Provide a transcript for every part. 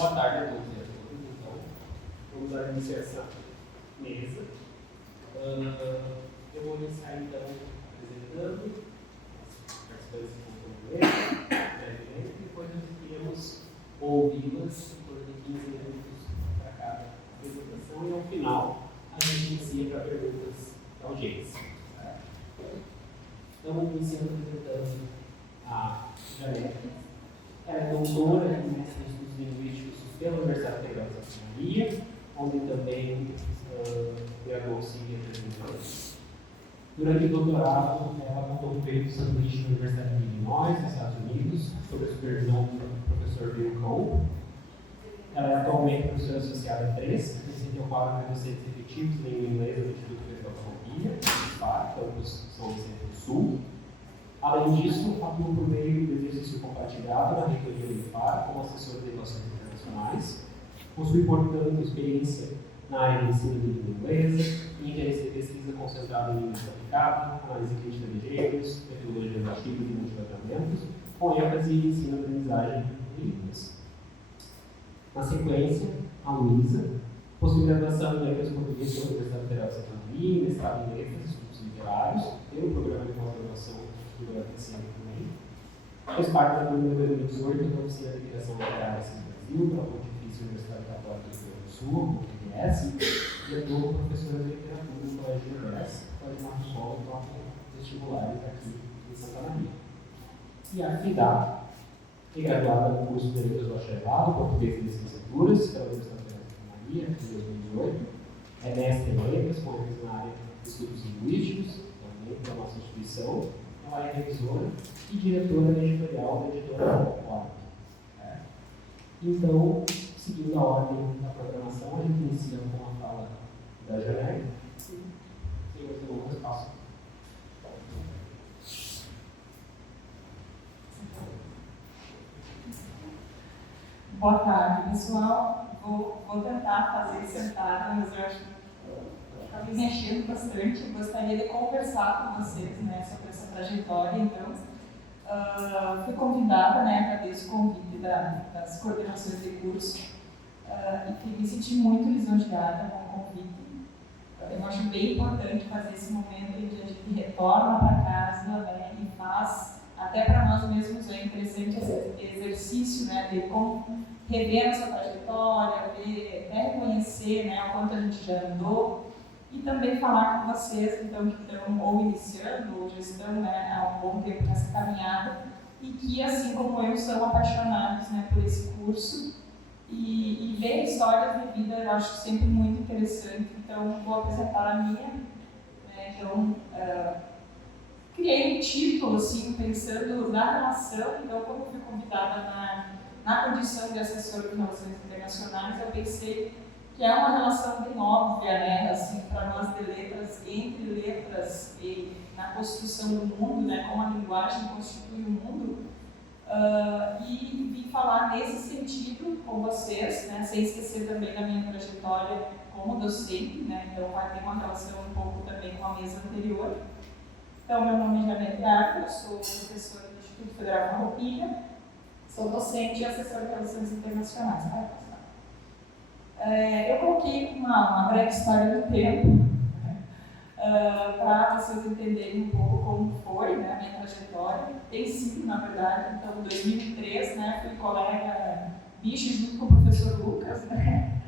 Boa tarde a todos e a todas. Então, vamos dar início a essa mesa. Eu vou iniciar então apresentando as participantes que vão brevemente, e depois nós iremos ouvi-las em torno de 15 minutos para cada apresentação, e ao final a gente inicia para perguntas da audiência. Então, vamos iniciando apresentando a Janete. Ela é doutora em mestre em estudos linguísticos pela Universidade Federal de Santa Maria, onde também graduou-se em representante. Durante o doutorado, ela montou um período de sanduíche na Universidade de Illinois, nos Estados Unidos, sob a supervisão do professor Bill Cole. Ela é atualmente professora associada 3, representa o quadro de docentes efetivos de língua inglesa do Instituto Federal da Farroupilha, campus São Vicente do Sul. Além disso, atua por meio do exercício compartilhado na reitoria do IFAR como assessor de relações internacionais. Possui, portanto, experiência na área de ensino de língua inglesa e interesse de pesquisa concentrado em língua aplicada, análise crítica de gêneros, metodologias ativas e multitratamentos, com ênfase em ensino e aprendizagem de línguas. Na sequência, a Luísa possui graduação em letras portuguesas pela Universidade Federal de Santa Maria, mestrado em letras e estudos literários, pelo programa de pós-graduação também. Fez parte da turma de 2018 da Oficina de Criação Literária do Brasil, da Pontifícia Universidade Católica do Rio Grande do Sul, UFRS, e atuou como professora de literatura no Colégio UFRS, Colégio Marcos Polo, para vestibulares aqui em Santa Maria. E a Frida é graduada no curso de Letras do Bacharelado, Português e Licenciaturas, pela Universidade Federal de Santa Maria, em 2018. É mestre em letras, com ênfase na área de estudos linguísticos, também da nossa instituição. Ela é revisora e diretora editorial da editora Quark. Então, seguindo a ordem da programação, a gente inicia com a fala da Janete. Senhor Lucas, passo. Boa tarde, pessoal. Vou tentar fazer sentada, mas eu acho que está me mexendo bastante. Gostaria de conversar com vocês, né, sobre essa trajetória. Então, fui convidada, né, agradeço o convite das coordenações de curso e me senti muito lisonjeada com o convite. Eu acho bem importante fazer esse momento em que a gente retorna para casa, né, e faz, até para nós mesmos é interessante esse exercício, né, de como rever essa trajetória, reconhecer, né, o quanto a gente já andou. E também falar com vocês, então, que estão ou iniciando ou já estão, né, há um bom tempo nessa caminhada e que, assim como eu, são apaixonados, né, por esse curso e ver histórias de vida eu acho sempre muito interessante. Então, vou apresentar a minha. Né, então, criei um título, assim, pensando na relação. Então, como fui convidada na condição de assessora de relações internacionais, eu pensei que é uma relação bem óbvia, né, assim, para nós de letras, entre letras e na construção do mundo, né, como a linguagem constitui o mundo, e vim falar nesse sentido com vocês, né, sem esquecer também da minha trajetória como docente, né, então vai ter uma relação um pouco também com a mesa anterior. Então, meu nome é Janete Arco, eu sou professora do Instituto Federal da Farroupilha, sou docente e assessora de relações internacionais. Eu coloquei uma breve história do tempo, para vocês entenderem um pouco como foi, né, a minha trajetória. Tem sido, na verdade, então, em 2003, né, fui colega bicho junto com o professor Lucas, né,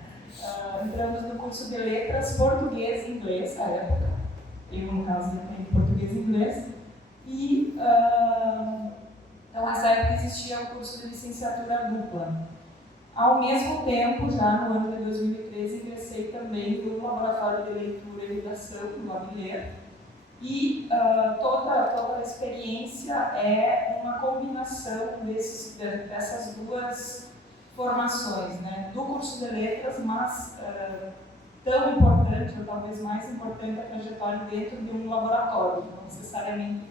entramos no curso de letras português e inglês, à época, eu, no caso, tenho português e inglês, e então, nessa época existia o curso de licenciatura dupla. Ao mesmo tempo, já no ano de 2013, ingressei também no Laboratório de Leitura e Redação, no Abiler, e toda a experiência é uma combinação dessas duas formações, né? Do curso de letras, mas tão importante, ou talvez mais importante, a trajetória dentro de um laboratório, não necessariamente,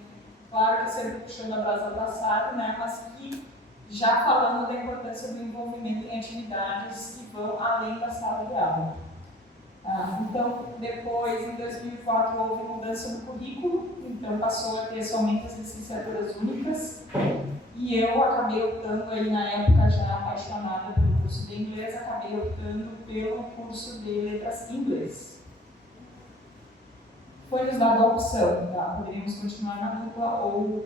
claro que sempre puxando a brasa para assado, né, mas que já falando da importância do envolvimento em atividades que vão além da sala de aula. Então, depois, em 2004, houve mudança no currículo, então passou a ter somente as licenciaturas únicas, e eu acabei optando, aí na época já apaixonada pelo curso de inglês, acabei optando pelo curso de letras em inglês. Foi nos dada a opção, tá? Poderíamos continuar na dupla ou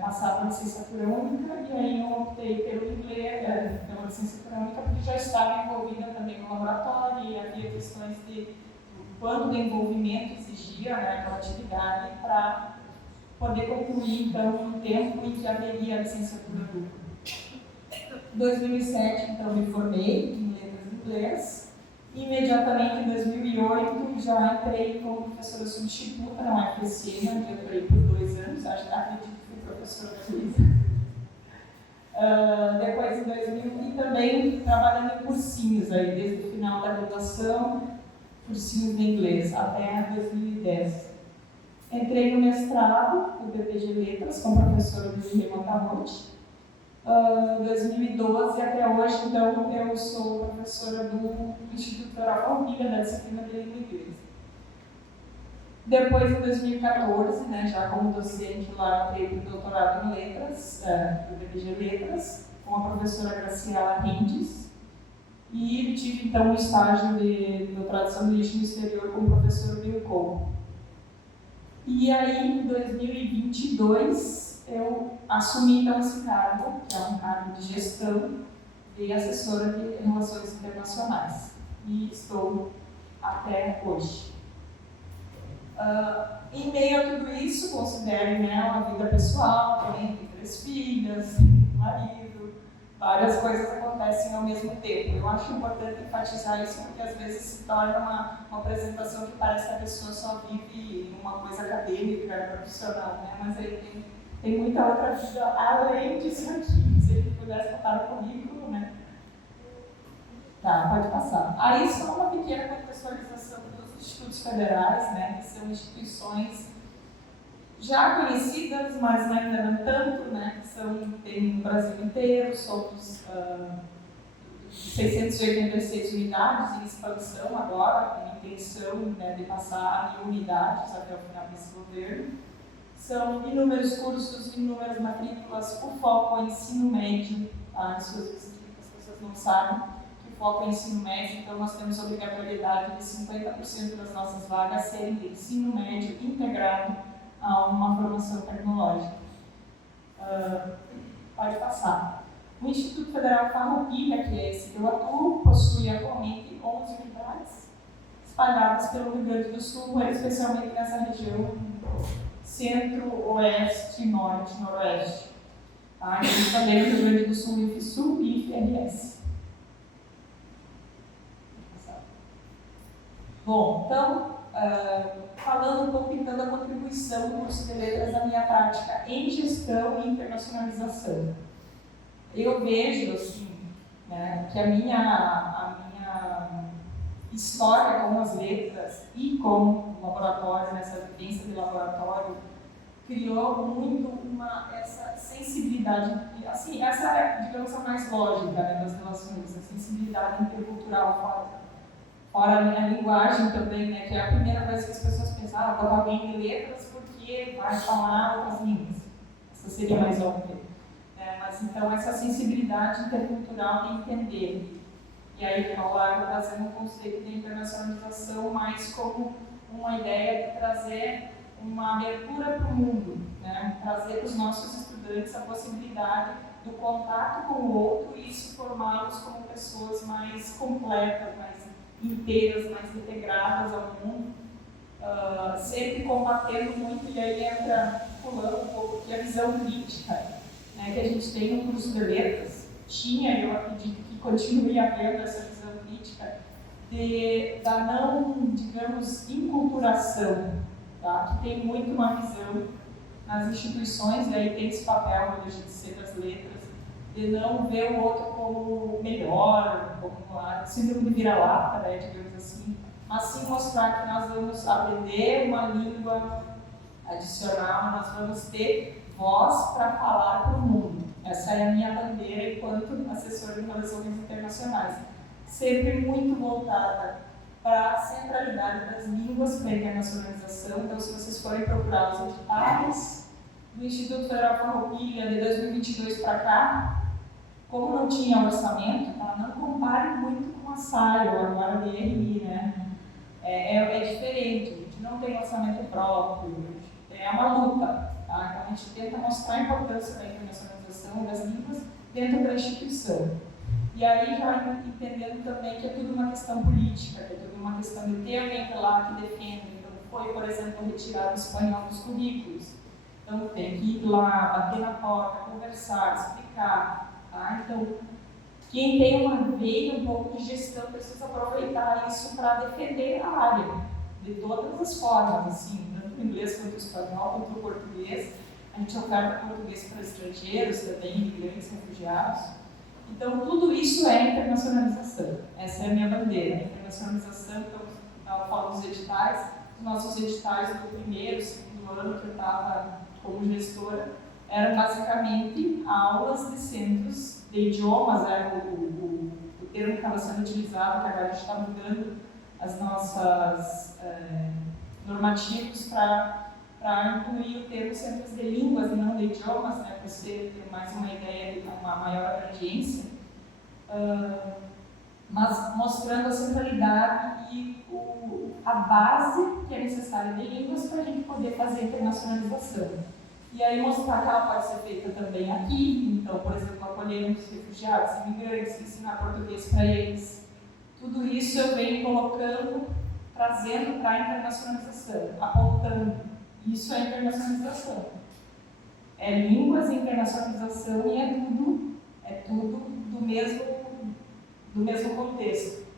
passar para a licenciatura única, e aí eu optei pelo inglês, pela licenciatura única, porque já estava envolvida também no laboratório, e havia questões de quanto de envolvimento exigia, né, aquela atividade para poder concluir, então, no tempo em que haveria a licenciatura dupla. Em 2007, então, me formei em letras em inglês. Imediatamente, em 2008, já entrei como professora substituta na UFSM, onde eu entrei por 2 anos, acredito que fui professora Luísa. Depois, em 2000, e também trabalhando em cursinhos, aí, desde o final da graduação, cursinhos de inglês, até 2010. Entrei no mestrado do PPG Letras, como professora do Rima Tamote. 2012 até hoje, então, eu sou professora do Instituto Federal Farroupilha, da disciplina de língua inglesa. Depois, em 2014, né, já como docente lá, entrei para o doutorado em letras, do PPG Letras, com a professora Graciela Rendes, e tive, então, um estágio de doutorado sanduíche no exterior como professora do IUCOM. E aí, em 2022, eu assumi então esse cargo, que é um cargo de gestão de assessora de relações internacionais. E estou até hoje. Em meio a tudo isso, considero, né, uma vida pessoal, também tenho 3 filhas, marido, várias coisas acontecem ao mesmo tempo. Eu acho importante enfatizar isso porque às vezes se torna uma apresentação que parece que a pessoa só vive uma coisa acadêmica, profissional, né? Mas aí tem muita outra vida além disso aqui. Se ele pudesse botar no currículo, né? Tá, pode passar. Aí só uma pequena contextualização dos institutos federais, né? Que são instituições já conhecidas, mas ainda não tanto, né? Tem no Brasil inteiro, somos 686 unidades em expansão agora, com intenção, né, de passar a 1.000 unidades até o final desse governo. São inúmeros cursos, inúmeras matrículas, o foco é ensino médio, tá? Isso as pessoas não sabem, que o foco é ensino médio, então nós temos obrigatoriedade de 50% das nossas vagas serem de ensino médio integrado a uma formação tecnológica. Pode passar. O Instituto Federal Farroupilha, que é esse que eu atuo, possui atualmente 11 unidades espalhadas pelo Rio Grande do Sul, especialmente nessa região centro-oeste, norte, noroeste. Tá? Existe também no Rio Grande do Sul, IFSU e IFRS. Bom, então, falando um pouco então da contribuição do curso de letras na minha prática em gestão e internacionalização. Eu vejo, assim, né, que a minha história com as letras e com o laboratório, nessa vivência de laboratório, criou muito essa sensibilidade, assim, essa é, digamos, a mais lógica, né, das relações, a sensibilidade intercultural fora a linguagem também, né, que é a primeira vez que as pessoas pensam, botar alguém em letras porque vai falar outras línguas. Essa seria mais óbvia. Mas então essa sensibilidade intercultural de entender. E aí ao largo trazendo um conceito de internacionalização mais como uma ideia de trazer uma abertura para o mundo, né? Trazer para os nossos estudantes a possibilidade do contato com o outro e isso formá-los como pessoas mais completas, mais inteiras, mais integradas ao mundo, sempre combatendo muito, e aí entra pulando um pouco que a visão crítica, né, que a gente tem no curso de letras, eu acredito que continue havendo essa visão crítica da não, digamos, inculturação, tá? Que tem muito uma visão nas instituições, e aí tem esse papel, quando a gente ser das letras, de não ver o outro como melhor, como síndrome de vira-lata, né, digamos assim, mas sim mostrar que nós vamos aprender uma língua adicional, nós vamos ter voz para falar para o mundo. Essa é a minha bandeira enquanto assessora de relações internacionais. Sempre muito voltada para a centralidade das línguas para a internacionalização. Então, se vocês forem procurar os editais do Instituto Federal Farroupilha de 2022 para cá, como não tinha orçamento, tá? Não compare muito com a SAI ou agora a DRI, né? É diferente, a gente não tem orçamento próprio, é uma luta. Tá? Então, a gente tenta mostrar a importância da internacionalização das línguas dentro da instituição. E aí, já entendendo também que é tudo uma questão política, que é tudo uma questão de ter alguém lá que defenda. Então, foi, por exemplo, retirar o espanhol dos currículos. Então, tem que ir lá, bater na porta, conversar, explicar. Tá? Então, quem tem uma veia um pouco de gestão precisa aproveitar isso para defender a área, de todas as formas, assim, tanto o inglês quanto o espanhol, quanto o português. A gente oferta português para estrangeiros também, imigrantes, refugiados. Então, tudo isso é internacionalização. Essa é a minha bandeira. A internacionalização, então, eu falo dos editais. Os nossos editais do primeiro, segundo ano que eu estava como gestora, eram basicamente aulas de centros de idiomas, era o termo que estava sendo utilizado, que agora a gente está mudando as nossas normativos para incluir o termo centros de línguas e não de idiomas, né, para você ter mais uma ideia de uma maior abrangência, mas mostrando a centralidade e a base que é necessária de línguas para a gente poder fazer a internacionalização. E aí mostrar que ela pode ser feita também aqui, então, por exemplo, acolher os refugiados, imigrantes, ensinar português para eles. Tudo isso eu venho colocando, trazendo para a internacionalização, apontando. Isso é internacionalização. É línguas, internacionalização e é tudo do mesmo contexto.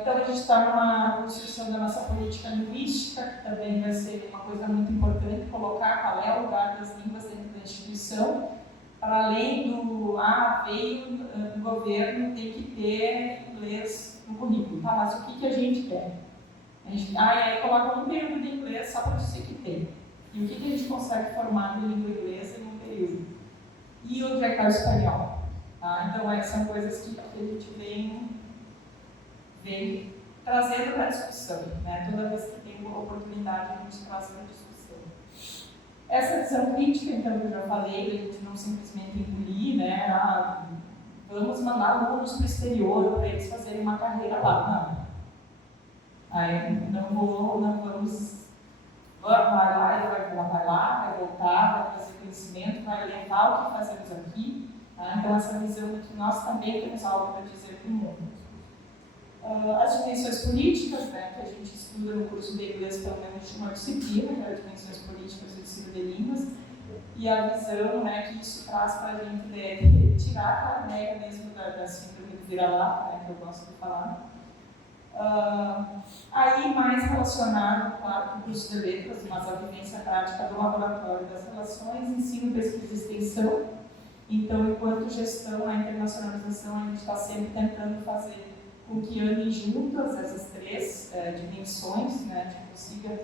Então, a gente está numa construção da nossa política linguística, que também vai ser uma coisa muito importante, colocar qual é o lugar das línguas dentro da instituição, para além veio do governo, tem que ter inglês no currículo. Tá, mas o que a gente quer? Aí coloca um período de inglês só para dizer que tem. E o que a gente consegue formar de língua inglesa em um período? E o que é o espanhol? Tá? Então, são coisas que a gente vem trazendo para a discussão, né? Toda vez que tem uma oportunidade, a gente traz para a discussão. Essa visão crítica, então, que eu já falei, a gente não simplesmente engolir, né? Vamos mandar alunos para o exterior para eles fazerem uma carreira lá. Não. Aí, não vamos. Vai lá, ele vai lá, vai voltar, vai trazer conhecimento, vai levar o que fazemos aqui. Tá? Então, essa visão de que nós também temos algo para dizer para o mundo. As dimensões políticas, né, que a gente estuda no curso de inglês, pelo menos de uma disciplina, que é as dimensões políticas do ensino de línguas, e a visão, né, que isso traz para a gente tirar aquela ideia mesmo da síndrome do vira-lata, né, que eu gosto de falar. Aí, mais relacionado, claro, com o curso de letras, mas a vivência prática do laboratório das relações, ensino, pesquisa e extensão. Então, enquanto gestão, a internacionalização, a gente está sempre tentando fazer com que andem juntas essas três dimensões, né? A gente consiga,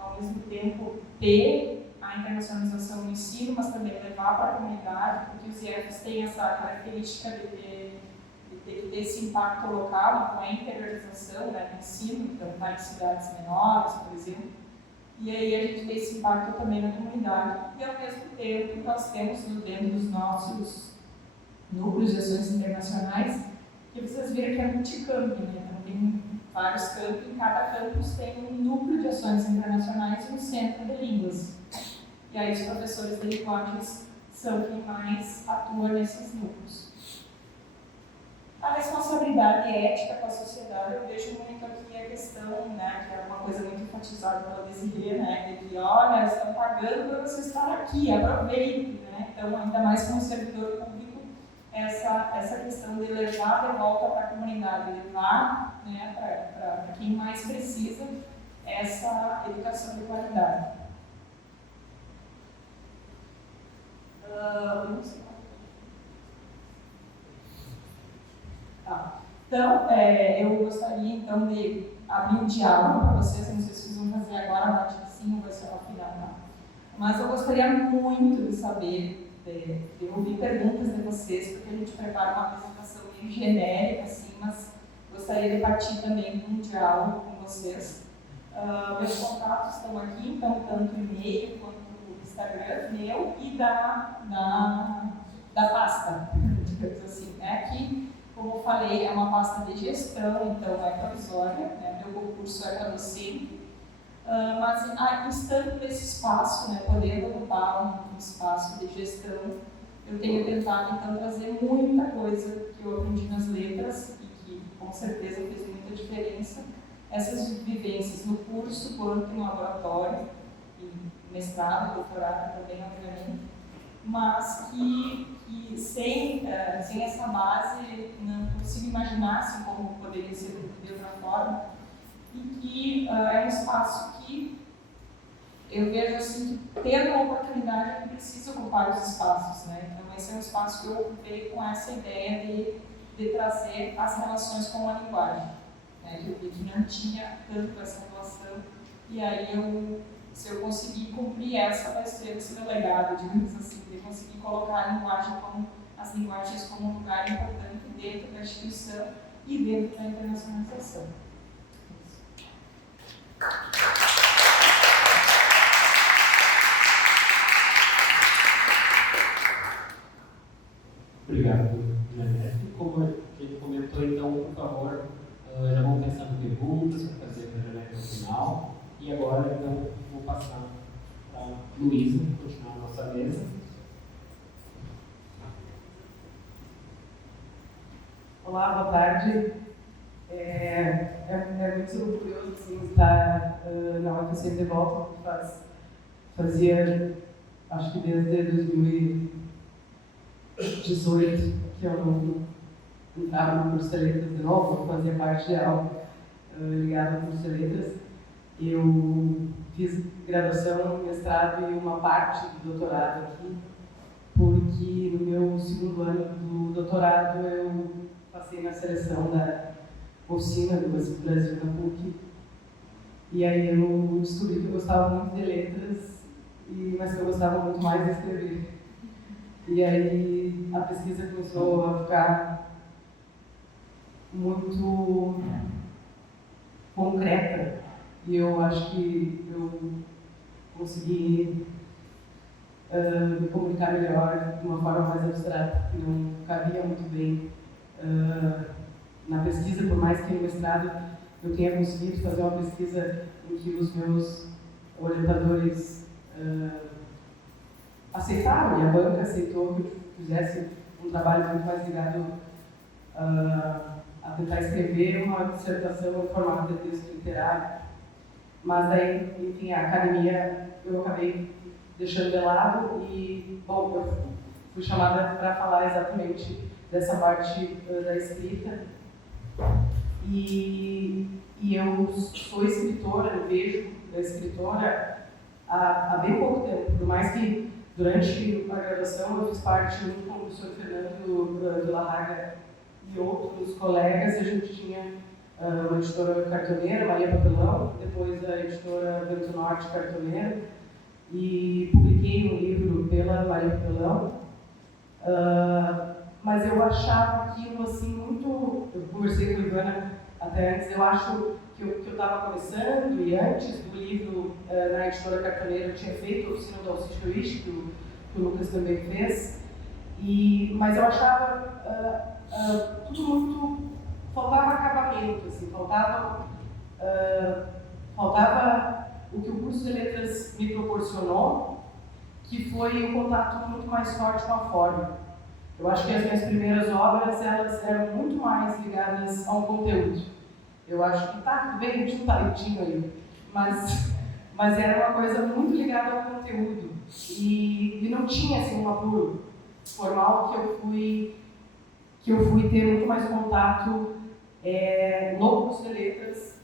ao mesmo tempo, ter a internacionalização no ensino, mas também levar para a comunidade, porque os IEFs têm essa característica de ter esse impacto local, com a interiorização, né, do ensino, então está em cidades menores, por exemplo, e aí a gente tem esse impacto também na comunidade, e ao mesmo tempo nós temos dentro dos nossos núcleos de ações internacionais, que vocês viram que é multicamp, né? Então tem vários campos, em cada campus tem um núcleo de ações internacionais e um centro de línguas. E aí os professores de linguagens são quem mais atua nesses núcleos. A responsabilidade ética com a sociedade, eu vejo muito aqui a questão, né, que é uma coisa muito enfatizada pela Desirê, né, de que, olha, estão pagando para você estar aqui, aproveite, né? Então, ainda mais como servidor público, essa questão de levar de volta para a comunidade, levar, né, para quem mais precisa essa educação de qualidade. Então, eu gostaria então de abrir um diálogo para vocês, não sei se vocês vão fazer agora, a parte de sim ou vai ser ao final, tá? Mas eu gostaria muito de saber, de ouvir perguntas de vocês, porque a gente prepara uma apresentação meio genérica, assim, mas gostaria de partir também com um diálogo com vocês. Meus contatos estão aqui, então, tanto e-mail quanto o Instagram meu e da pasta, digamos assim. Aqui, como eu falei, é uma pasta de gestão, então é provisória, né? Meu concurso é para docente, mas estando nesse espaço, né, podendo ocupar um espaço de gestão, eu tenho tentado então trazer muita coisa que eu aprendi nas letras e que com certeza fez muita diferença, essas vivências no curso quanto no laboratório, e mestrado, doutorado também, obviamente, mas que sem essa base não consigo imaginar assim, como poderia ser de outra forma, e que é um espaço que eu vejo assim, que tendo uma oportunidade a gente precisa ocupar os espaços, né? Então esse é um espaço que eu ocupei com essa ideia de trazer as relações com a linguagem, né? Que eu vi que não tinha tanto essa relação, e aí se eu conseguir cumprir essa, vai ser esse meu legado, digamos assim, de conseguir colocar a linguagem as linguagens como um lugar importante dentro da instituição e dentro da internacionalização. Obrigado, Janete. Como a gente comentou, então, por favor, já vão pensando perguntas para fazer para a Janete no final. E agora, então, vou passar para a Luísa, continuar a nossa mesa. Olá, boa tarde. É muito curioso assim, estar na UFSM de volta, fazia, acho que desde 2018 que eu não entrava no curso de letras de novo, eu fazia parte de algo ligado ao curso de letras. Eu fiz graduação, mestrado e uma parte do doutorado aqui, porque no meu segundo ano do doutorado eu passei na seleção da oficina do Brasil da PUC, e aí eu descobri que eu gostava muito de letras, mas que eu gostava muito mais de escrever. E aí a pesquisa começou a ficar muito concreta, e eu acho que eu consegui me comunicar melhor de uma forma mais abstrata, que não cabia muito bem na pesquisa, por mais que no mestrado eu tenha conseguido fazer uma pesquisa em que os meus orientadores aceitaram, e a banca aceitou que eu fizesse um trabalho muito mais ligado a tentar escrever uma dissertação em formato de texto literário. Mas daí, enfim, a academia eu acabei deixando de lado e, bom, eu fui chamada para falar exatamente dessa parte da escrita. E eu sou escritora, eu vejo a escritora há bem pouco tempo, por mais que durante a graduação eu fiz parte, junto com o professor Fernando Vilarraga e outros colegas, a gente tinha uma editora cartoneira, Maria Papelão, depois a editora Vento Norte Cartoneira, e publiquei um livro pela Maria Papelão, mas eu achava aquilo assim muito, eu conversei com a Ivana até antes, eu acho que eu estava começando, e antes do livro na editora cartoneira eu tinha feito a oficina do Alcide Luiz, que o Lucas também fez, mas eu achava tudo muito, faltava acabamento, assim, faltava o que o curso de letras me proporcionou, que foi um contato muito mais forte com a forma. Eu acho que as minhas primeiras obras, elas eram muito mais ligadas a um conteúdo. Eu acho que tudo bem, tinha um talentinho aí, mas era uma coisa muito ligada ao conteúdo. E não tinha assim, um apuro formal que eu fui ter muito mais contato no curso de letras,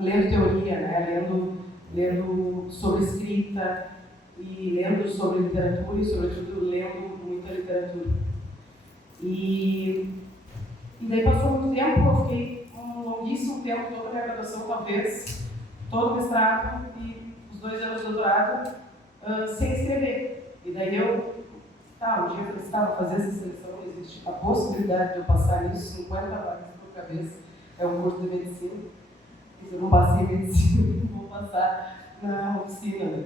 lendo teoria, né? lendo sobre escrita e lendo sobre literatura e, sobretudo, lendo muita literatura. E E daí passou muito tempo, eu fiquei um longuíssimo tempo, toda a minha graduação, talvez, todo o mestrado e os 2 anos de doutorado, sem escrever. E daí um dia eu falei, vou fazer essa seleção, existe a possibilidade de eu passar nisso, 50 vagas por cabeça, é um curso de medicina. Se eu não passei em medicina, vou passar na oficina.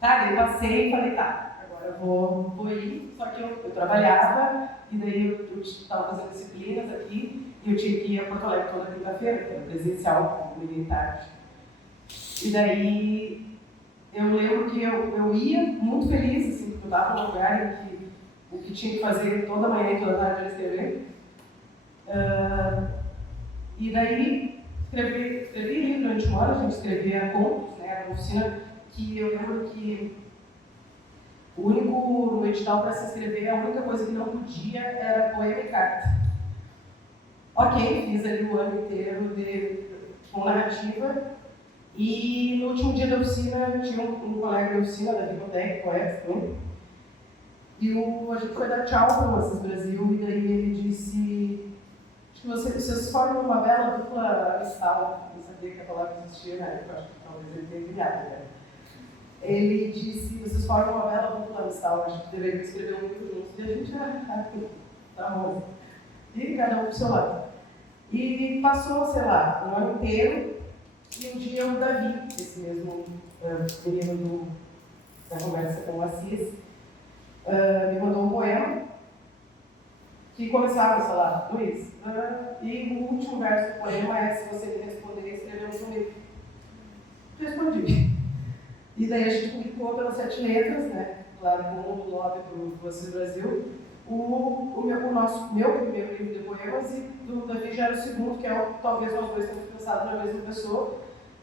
Daí eu passei e falei, agora eu vou ir, só que eu trabalhava, e daí eu estava fazendo disciplinas aqui, e eu tinha que ir a Porto Alegre toda quinta-feira, que era presencial, militar. E daí eu lembro que eu ia muito feliz, assim, porque eu estava num lugar em que o que tinha que fazer toda manhã e toda tarde era escrever. E daí escrevi livro durante um ano, a gente escrevia contos, né, era uma oficina que eu lembro que o único, no edital para se inscrever, a única coisa que não podia era poema e carta. Ok, fiz ali o ano inteiro com narrativa, e no último dia da oficina eu tinha um colega de oficina da biblioteca, poeta também, e a gente foi dar tchau para o Assis Brasil, e daí ele disse: acho que vocês formam uma bela dupla amistal. Eu sabia que a palavra existia na época, acho que talvez ele tenha criado, né? Ele disse: vocês formam uma bela dupla amistal, acho que deveriam escrever um livro juntos. E a gente, tá bom. E cada um pro seu lado. E passou, sei lá, um ano inteiro, e um dia o Davi, esse mesmo menino da conversa com o Assis, me mandou um poema que começava, sei lá, Luiz, e o último verso do poema é: se você me responder, escrevemos um livro. Respondi. E daí a gente publicou pelas 7 letras, né, claro, com o lobby do Assis Brasil, meu primeiro livro de poemas, e do Davi já era o segundo, que é talvez nós dois tenhamos pensado na mesma pessoa,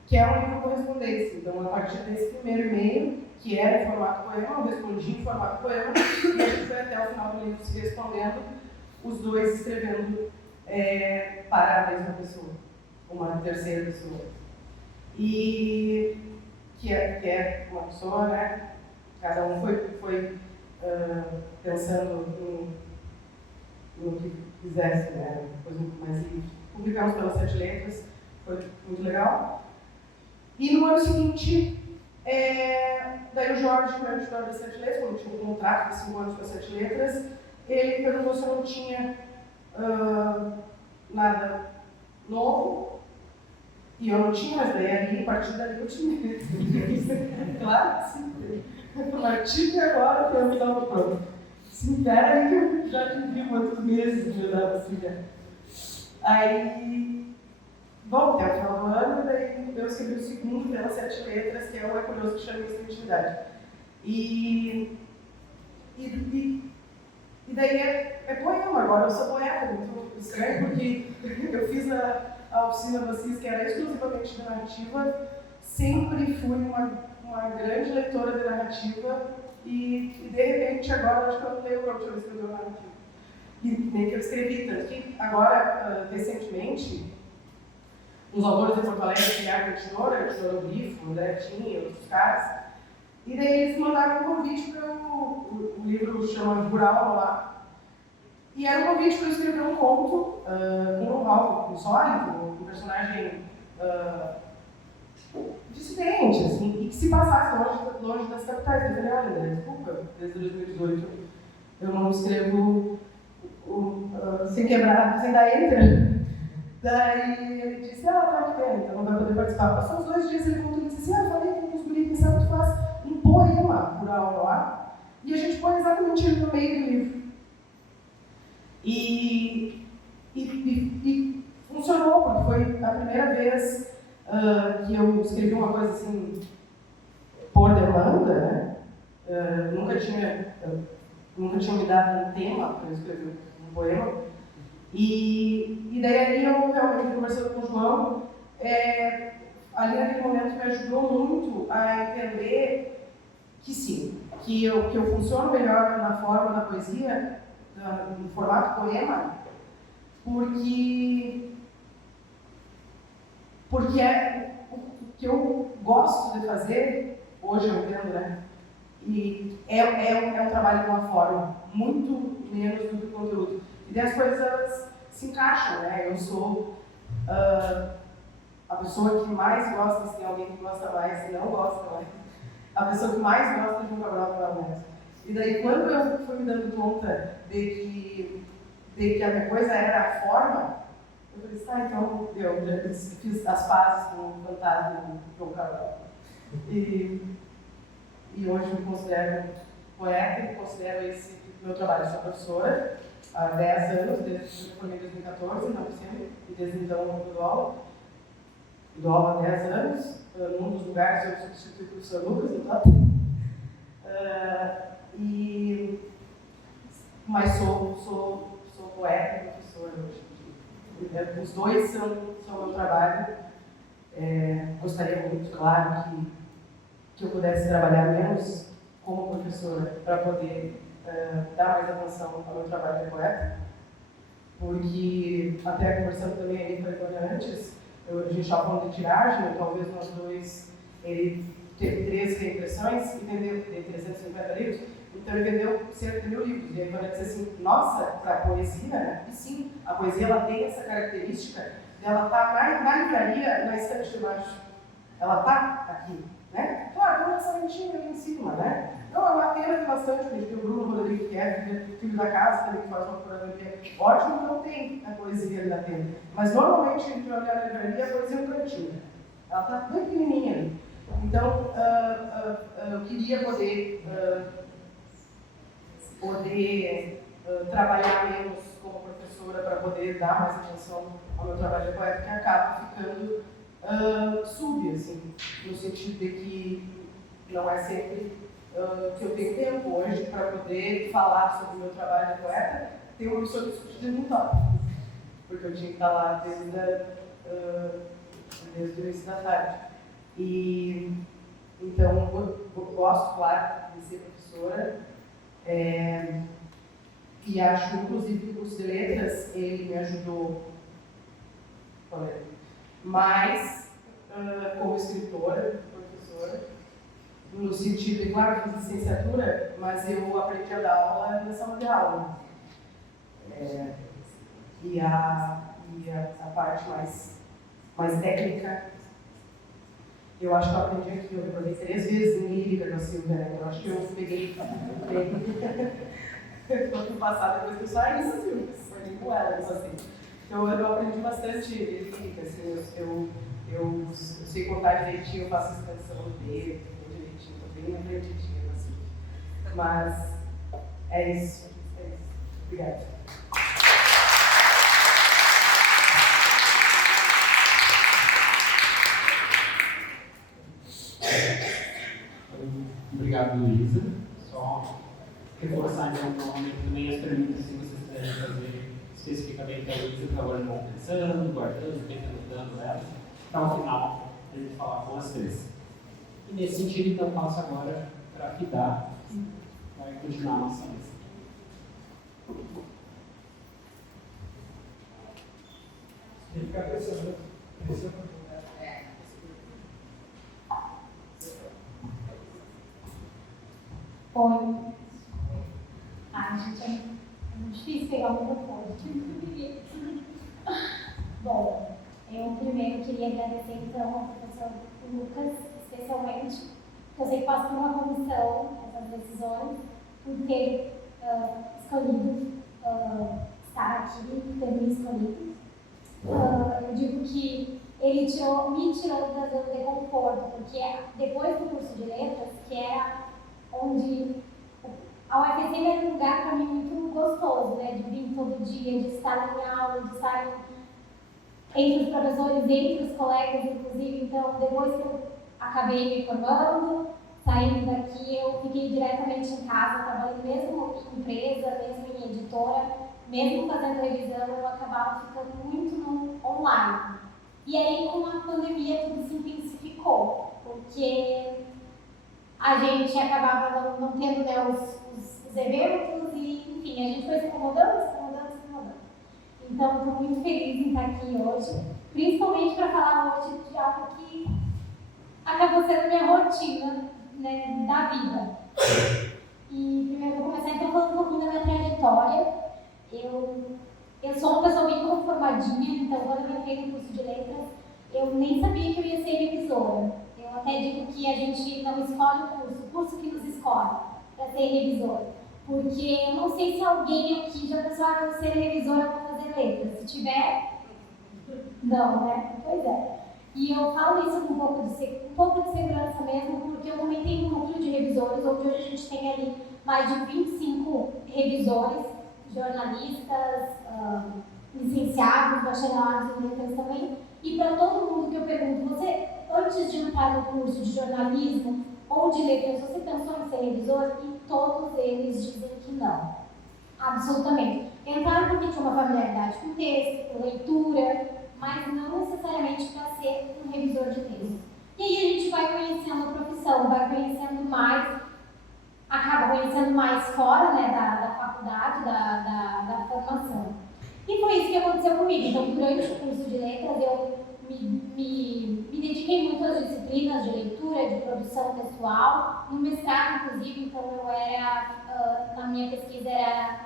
que é um livro correspondência. Então, a partir desse primeiro e-mail, que era em formato poema, eu respondi em formato poema, e a gente foi até o final do livro se respondendo, os dois escrevendo para a mesma pessoa, uma terceira pessoa. E que é uma pessoa, né? Cada um foi pensando no que quisesse, né? Coisa muito mais livre. Publicamos pelas 7 letras, foi muito legal. E no ano seguinte, daí o Jorge, que era o editor das 7 letras, quando tinha um contrato de 5 anos com as 7 letras, ele perguntou se eu não tinha nada novo, e eu não tinha, mas daí ali, a partir dali eu tinha. Claro que sim. A partir de agora eu estava pronto. Sim, peraí que eu já vivi quantos meses de dar assim, né? Aí, bom, até o final do ano, daí eu escrevi o segundo pelas 7 letras, que é o É Curioso que Chama Isso de Intimidade. E daí é poema agora, eu sou poeta, muito estranho, porque eu fiz a oficina do Assis, que era exclusivamente de narrativa, sempre fui uma grande leitora de narrativa, e de repente agora acho que eu não leio para eu escrever narrativa. E nem que eu escrevi, tanto que agora, recentemente, uns autores de Porto Alegre criaram a editora o Grifo, o André Tinha, outros caras, e daí eles mandaram um convite para o livro chama Rural lá. E era um convite para eu escrever um conto com um Raul, sólido, um personagem dissidente, assim, e que se passasse longe das capitais. Eu falei: olha, desculpa, desde 2018 eu não escrevo sem quebrar, sem dar enter. Daí ele disse: tá, que pena, então não vai poder participar. Passou uns 2 dias, ele voltou e disse assim: eu falei com os guris, quem sabe tu faz um poema rural lá, e a gente põe exatamente ele no meio do livro. E funcionou, porque foi a primeira vez que eu escrevi uma coisa assim, por demanda, né? Nunca tinha me dado um tema para eu escrever um poema. E daí ali eu realmente, conversando com o João, ali naquele momento me ajudou muito a entender que sim, que eu funciono melhor na forma da poesia, no formato poema, porque é o que eu gosto de fazer, hoje eu entendo, né? E é um trabalho de uma forma, muito menos do que o conteúdo. E daí as coisas se encaixam, né? Eu sou a pessoa que mais gosta, se tem alguém que gosta mais e não gosta mais, a pessoa que mais gosta de um Cabral Neto. E daí, quando eu fui me dando conta de que a minha coisa era a forma, eu falei, tá, então eu fiz as pazes com o fantasma do João Cabral. E hoje me considero poeta e considero esse meu trabalho. Sou professora há 10 anos, desde que eu formei em 2014, na UFCM, e desde então eu dou aula. Dou aula há 10 anos, num dos lugares eu substituí o professor Lucas, então. Mas sou poeta e professora hoje. Os dois são meu trabalho. Gostaria muito, claro, que eu pudesse trabalhar menos como professora para poder dar mais atenção ao meu trabalho de poeta, porque, até conversando também ali com a Antônia antes, a gente estava falando de tiragem, talvez nós dois, ele teve 3 reimpressões e vendeu 350 livros, então ele vendeu cerca de 1000 livros. E aí quando ele disse assim, nossa, para a poesia, né? E sim, a poesia ela tem essa característica de ela estar na livraria, na estante de baixo. Ela está aqui, né? Claro, tem essa lentinha ali em cima, né? Não, é uma pena, tem bastante, a gente tem o Bruno Rodrigues, que é filho da casa, também que faz uma curadoria. Ótimo, não tem a poesia ali na tenda. Mas normalmente a gente vai olhar na livraria, a poesia é um cantinho. Ela está bem pequenininha ali. Então, eu queria poder trabalhar menos como professora para poder dar mais atenção ao meu trabalho de poeta, que acaba ficando assim, no sentido de que não é sempre que eu tenho tempo hoje para poder falar sobre o meu trabalho de poeta. Tem um professor que substitui muito rápido, porque eu tinha que estar lá desde o início da tarde. E então eu gosto, claro, de ser professora, e acho, inclusive, que o curso de letras ele me ajudou mais como escritora, professora, no sentido de, claro, fiz licenciatura, mas eu aprendi a dar aula na sala de aula. E a parte mais técnica, eu acho que eu aprendi aqui. Eu reprovei 3 vezes em lírica com a Silvia, né? Eu acho que eu peguei no ano passado, depois que eu saí, Silvia, foi com ela, assim. Então eu aprendi bastante lírica, assim, eu sei contar direitinho, eu faço extensão do dedo, direitinho, tô bem aprendidinha, assim. Mas é isso. Obrigada. Obrigado, Luísa. Só reforçar então novamente também as perguntas, se vocês quiserem fazer especificamente a Luísa, por favor, vão pensando, guardando, anotando elas, para o final a gente falar com as 3. E nesse sentido, então, passo agora para a Fidá, que vai continuar a nossa lista. Tem que ficar pensando. Oi. Ai, gente, é muito difícil pegar o microfone. Bom, eu primeiro queria agradecer então ao professor Lucas, especialmente, porque eu sei que passa por uma comissão essas decisões, por ter escolhido estar aqui, ter me escolhido. Eu digo que ele me tirou da zona de conforto, porque depois do curso de letras, que era onde a UFSM era um lugar para mim muito gostoso, né? De vir todo dia, de estar em aula, de estar entre os professores, entre os colegas, inclusive. Então, depois que eu acabei me formando, saindo daqui, eu fiquei diretamente em casa, trabalhando mesmo em empresa, mesmo em editora, mesmo fazendo revisão, eu acabava ficando muito no online. E aí, com a pandemia, tudo se intensificou, porque a gente acabava não tendo, né, os eventos e, enfim, a gente foi se acomodando. Então, estou muito feliz em estar aqui hoje, principalmente para falar hoje de algo que acabou sendo minha rotina, né, da vida. E primeiro eu vou começar então falando um pouquinho da minha trajetória. Eu Eu sou uma pessoa bem conformadinha, então quando eu entrei no curso de letras, eu nem sabia que eu ia ser revisora. Eu até digo que a gente não escolhe o curso que nos escolhe para ser revisor. Porque eu não sei se alguém aqui já pensou, ah, vou ser revisora para fazer letras. Se tiver, não, né? Pois é. E eu falo isso com um pouco de segurança mesmo, porque eu também tenho um núcleo de revisores, onde hoje a gente tem ali mais de 25 revisores, jornalistas, licenciados, bacharelados em letras também. E para todo mundo que eu pergunto, você, antes de entrar no curso de jornalismo ou de letras, você pensou em ser revisor? E todos eles dizem que não. Absolutamente. Entraram porque tinha uma familiaridade com texto, com leitura, mas não necessariamente para ser um revisor de texto. E aí a gente vai conhecendo a profissão, vai conhecendo mais, acaba conhecendo mais fora, né, da faculdade, da formação. E foi isso que aconteceu comigo. Então, durante o curso de letras, eu me dediquei muito às disciplinas de leitura, de produção textual. No mestrado, inclusive, então eu era, na minha pesquisa, era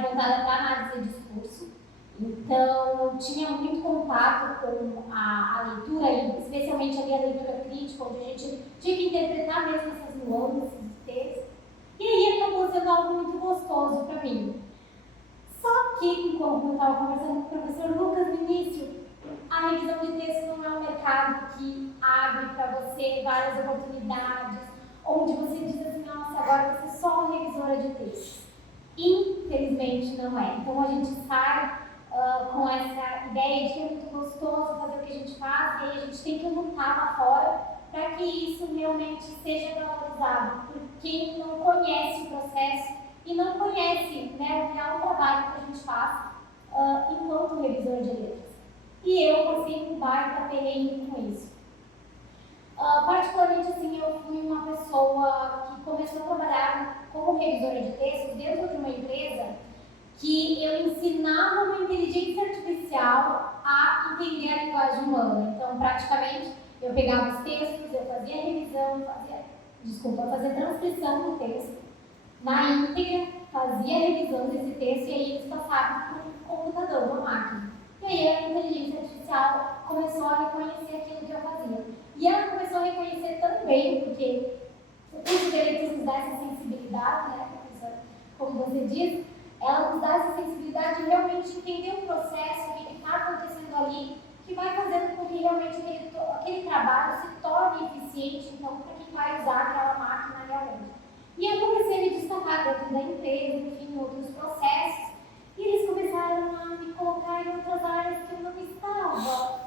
voltada para análise de discurso. Então, eu tinha muito contato com a leitura, e especialmente ali a leitura crítica, onde a gente tinha que interpretar mesmo essas nuances de texto. E aí acabou sendo algo muito gostoso para mim. Só que, como eu estava conversando com o professor Lucas no início, a revisão de texto não é um mercado que abre para você várias oportunidades, onde você diz assim, nossa, agora você é só uma revisora de texto. Infelizmente não é. Então a gente sai com essa ideia de que é muito gostoso fazer o que a gente faz, e aí a gente tem que lutar lá fora para que isso realmente seja valorizado por quem não conhece o processo e não conhece, né, o real trabalho que a gente faz enquanto revisor de letras. E eu passei um baita perrengue com isso. Particularmente, assim, eu fui uma pessoa que começou a trabalhar como revisora de textos dentro de uma empresa que eu ensinava uma inteligência artificial a entender a linguagem humana. Então, praticamente, eu pegava os textos, eu fazia revisão, fazia transcrição do texto na íntegra, fazia revisão desse texto e aí eles passavam para o computador, uma máquina. E aí a inteligência artificial começou a reconhecer aquilo que eu fazia. E ela começou a reconhecer também, porque o curso de letras nos dá essa sensibilidade, né, professora? Como você diz, ela nos dá essa sensibilidade de realmente entender o processo, o que está acontecendo ali, que vai fazendo com que realmente aquele trabalho se torne eficiente, então, para quem vai usar aquela máquina realmente. E eu comecei a me destacar dentro da empresa, enfim, em outros processos, e eles começaram a me colocar em outras áreas que eu não estava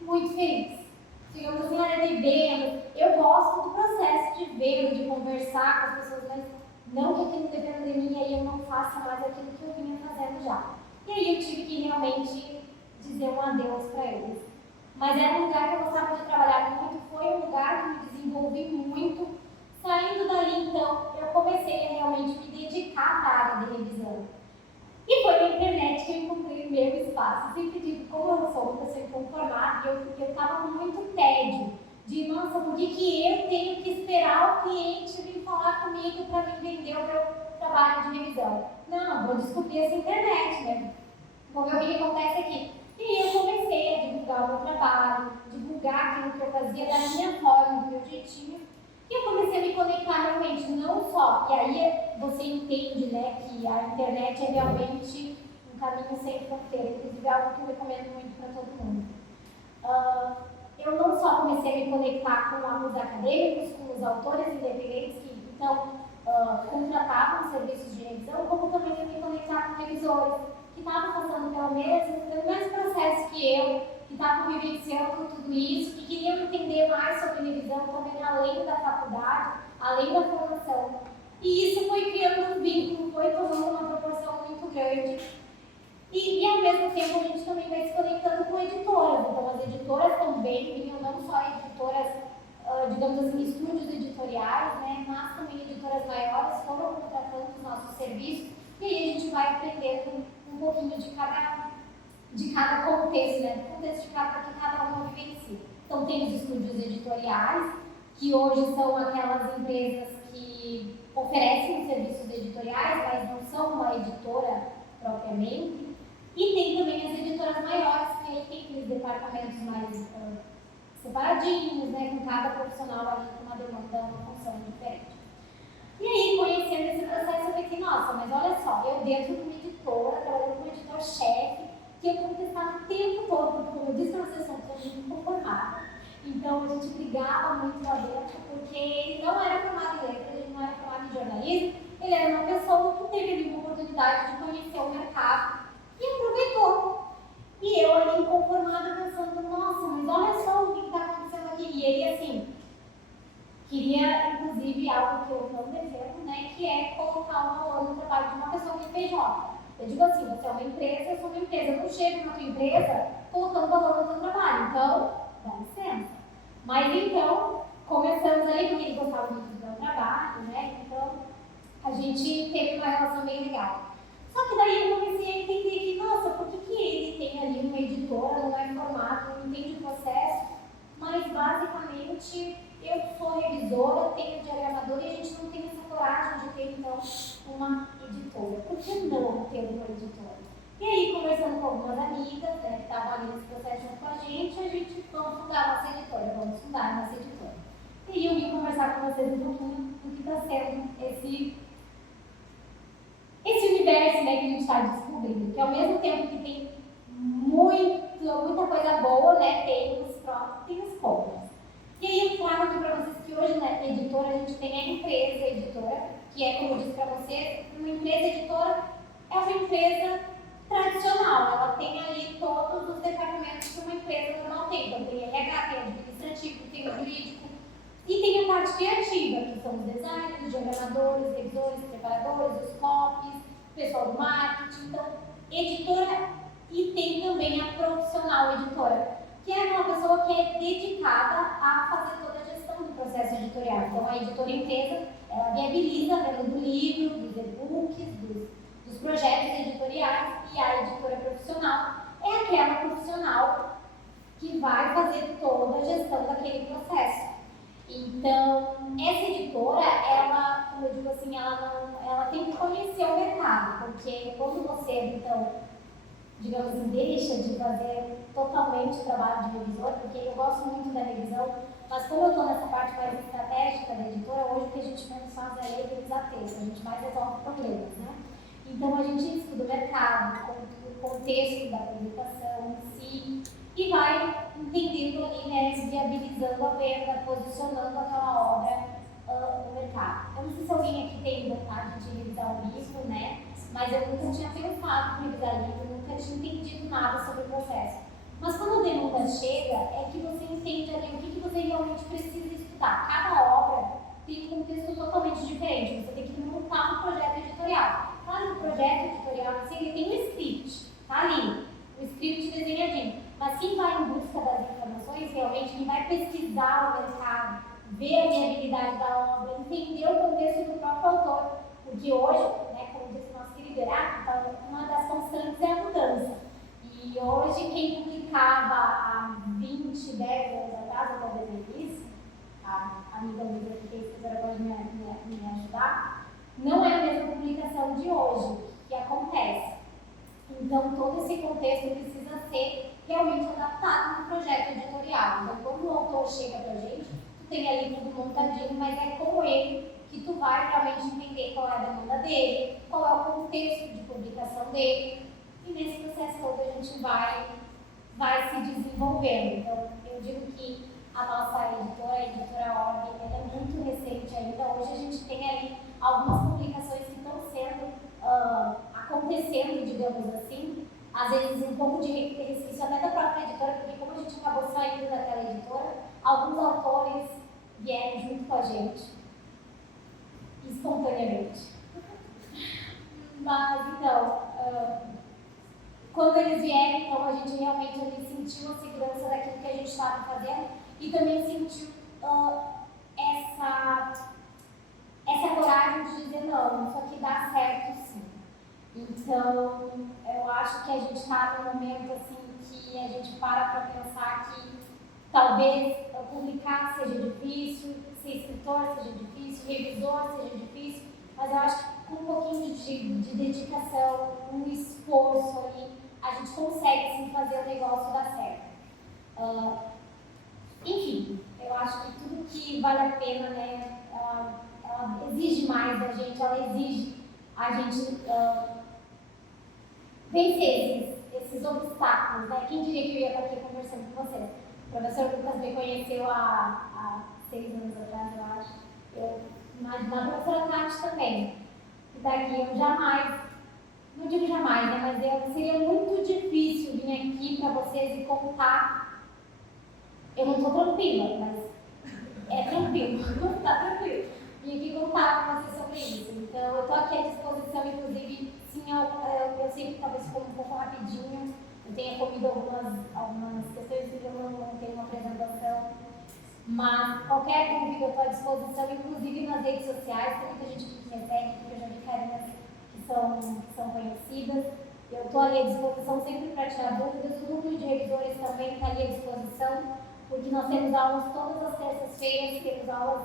muito feliz. Digamos assim, área de vendas. Eu gosto do processo de venda, de conversar com as pessoas, mas não que aquilo dependa de mim e aí eu não faça mais aquilo que eu vinha fazendo já. E aí eu tive que realmente dizer um adeus para eles. Mas era um lugar que eu gostava de trabalhar muito, foi um lugar que me desenvolvi muito. Saindo dali, então, eu comecei a realmente me dedicar para a área de revisão. E foi na internet que eu encontrei o meu espaço. Eu sempre digo, como eu sou uma pessoa inconformada, eu estava com muito tédio. De, nossa, por que eu tenho que esperar o cliente vir falar comigo para me vender o meu trabalho de revisão? Não, vou descobrir essa internet, né? Vou ver o que acontece aqui. E aí eu comecei a divulgar o meu trabalho, divulgar aquilo que eu fazia da minha forma, do meu jeitinho. E eu comecei a me conectar realmente, não só. E aí você entende, né, que a internet é realmente um caminho sem fronteira. Inclusive é algo que eu recomendo muito para todo mundo. Eu não só comecei a me conectar com alunos acadêmicos, com os autores independentes que, então, contratavam serviços de revisão, como também eu me conectar com revisores que estavam passando pelo mesmo processo que eu, que estavam vivenciando tudo isso, que queriam entender mais sobre revisão também além da faculdade, além da formação. E isso foi criando um vínculo, foi tomando uma proporção muito grande. E ao mesmo tempo a gente também vai se conectando com editoras. Então as editoras também vinham não só editoras, digamos assim, estúdios editoriais, né, mas também editoras maiores foram contratando os nossos serviços. E aí a gente vai aprendendo um pouquinho de cada contexto, né, do contexto de que cada uma vivencia. Então tem os estúdios editoriais, que hoje são aquelas empresas que oferecem serviços editoriais, mas não são uma editora propriamente. E tem também as editoras maiores, que aí tem aqueles departamentos mais separadinhos, né, com cada profissional ali com uma demanda, uma função diferente. E aí, conhecendo esse processo, eu pensei, nossa, mas olha só, eu dentro de uma editora, trabalhando como editor-chefe, que eu contestava o tempo todo, porque como eu disse para vocês, eu sou muito conformada. Então, a gente brigava muito lá dentro, porque ele não era formado em letras, ele não era formado em jornalismo, ele era uma pessoa que teve ali uma oportunidade de conhecer o mercado e aproveitou. E eu ali inconformada pensando, nossa, mas olha só o que está acontecendo aqui. E ele, assim, queria, inclusive, algo que eu não defendo, né, que é colocar o valor no trabalho de uma pessoa que é PJ. Eu digo assim, você é uma empresa, eu sou uma empresa. Eu não chego na tua empresa colocando valor no teu trabalho. Então, dá licença. Mas então, começamos ali, porque ele gostava muito do meu trabalho, né? Então, a gente teve uma relação bem legal. Só que daí eu comecei a entender que, nossa, por que ele tem ali uma editora, não é formado, não entende o processo, mas basicamente eu sou revisora, tenho diagramadora e a gente não tem essa coragem de ter, então, uma editora. Por que não ter uma editora? E aí, conversando com algumas amigas, né, que estavam ali nesse processo junto com a gente vamos fundar a nossa editora, vamos fundar a nossa editora. E aí eu vim conversar com vocês um pouquinho do que está sendo esse universo, né, que a gente está descobrindo, que ao mesmo tempo que tem muita coisa boa, né, tem os prós, tem os contras. E aí eu falo aqui para vocês que hoje na editora a gente tem a empresa editora, que é, como eu disse para vocês, uma empresa editora é uma empresa tradicional, ela tem ali todos os departamentos que uma empresa normal tem. Então tem RH, tem administrativo, tem o jurídico e tem a parte criativa, que são os designers, os diagramadores, revisores, preparadores, os copies, o pessoal do marketing. Então, editora, e tem também a profissional editora, que é uma pessoa que é dedicada a fazer toda a gestão do processo editorial. Então, a editora empresa, ela viabiliza a venda do livro, dos e-books, dos projetos editoriais, e a editora profissional é aquela profissional que vai fazer toda a gestão daquele processo. Então, essa editora, ela, como eu digo assim, ela tem que conhecer o mercado, porque quando você, então, digamos assim, deixa de fazer totalmente o trabalho de revisor, porque eu gosto muito da revisão, mas como eu estou nessa parte mais estratégica da editora, hoje o que a gente menos faz é revisar texto, a gente mais resolve problemas, né? Então a gente estuda o mercado, o contexto da publicação em si, e vai entendendo ali, né, viabilizando a venda, posicionando aquela obra no mercado. Eu não sei se alguém aqui tem vontade de revisar um livro, né? Mas eu nunca tinha pensado em revisar livro, nunca tinha entendido nada sobre o processo. Mas quando a demanda chega, é que você entende ali o que você realmente precisa estudar. Cada obra tem um contexto totalmente diferente, você tem que montar um projeto editorial. Claro que o projeto editorial, assim, ele tem um script, tá ali, um script desenhadinho. Mas quem vai em busca das informações, realmente, quem vai pesquisar o mercado, ver a viabilidade da obra, entender o contexto do próprio autor. Porque hoje, né, como disse o nosso querido Heráclito, então, uma das constantes é a mudança. E hoje, quem publicava há 20, 10 anos atrás, ou talvez isso, a amiga Lívia, que é escritora, pode me ajudar, não é a mesma publicação de hoje que acontece. Então, todo esse contexto precisa ser realmente adaptado no projeto editorial. Então, quando o autor chega para a gente, tu tem ali tudo montadinho, mas é com ele que tu vai realmente entender qual é a demanda dele, qual é o contexto de publicação dele, e nesse processo todo a gente vai se desenvolvendo. Então, eu digo que a nossa editora, a editora Orbe, ela é muito recente ainda. Hoje a gente tem ali algumas publicações que estão sendo, acontecendo, digamos assim, às vezes um pouco de resquício até da própria editora, porque como a gente acabou saindo daquela editora, alguns autores vieram junto com a gente, espontaneamente. Mas, então, quando eles vieram, então, a gente realmente ali sentiu a segurança daquilo que a gente estava fazendo e também sentiu essa coragem de dizer, não, isso aqui dá certo sim. Então, eu acho que a gente está num momento assim que a gente para pensar que talvez publicar seja difícil, ser escritor seja difícil, revisor seja difícil, mas eu acho que com um pouquinho de dedicação, um esforço ali, a gente consegue sim fazer o negócio dar certo. Enfim, eu acho que tudo que vale a pena, né, ela exige mais da gente, ela exige a gente vencer esses obstáculos, né? Quem diria que eu ia estar aqui conversando com vocês? O professor Lucas me conheceu há 6 anos atrás, eu acho. Eu imagino a professora Tati também, que está aqui. Eu jamais, não digo jamais, né? Mas seria muito difícil vir aqui para vocês e contar. Eu não estou tranquila, mas é tranquilo, não está tranquilo. Vim aqui contar com vocês sobre isso. Então, eu estou aqui à disposição, inclusive, sim, eu sei que talvez ficou um pouco rapidinho, eu tenha comido algumas questões que eu não tenho uma apresentação, mas qualquer dúvida eu estou à disposição, inclusive nas redes sociais, tem muita gente que me segue, porque eu já vi carinhas que são conhecidas. Eu estou ali à disposição sempre para tirar dúvidas, o núcleo de revisores também está ali à disposição, porque nós temos aulas todas as terças-feiras, temos aulas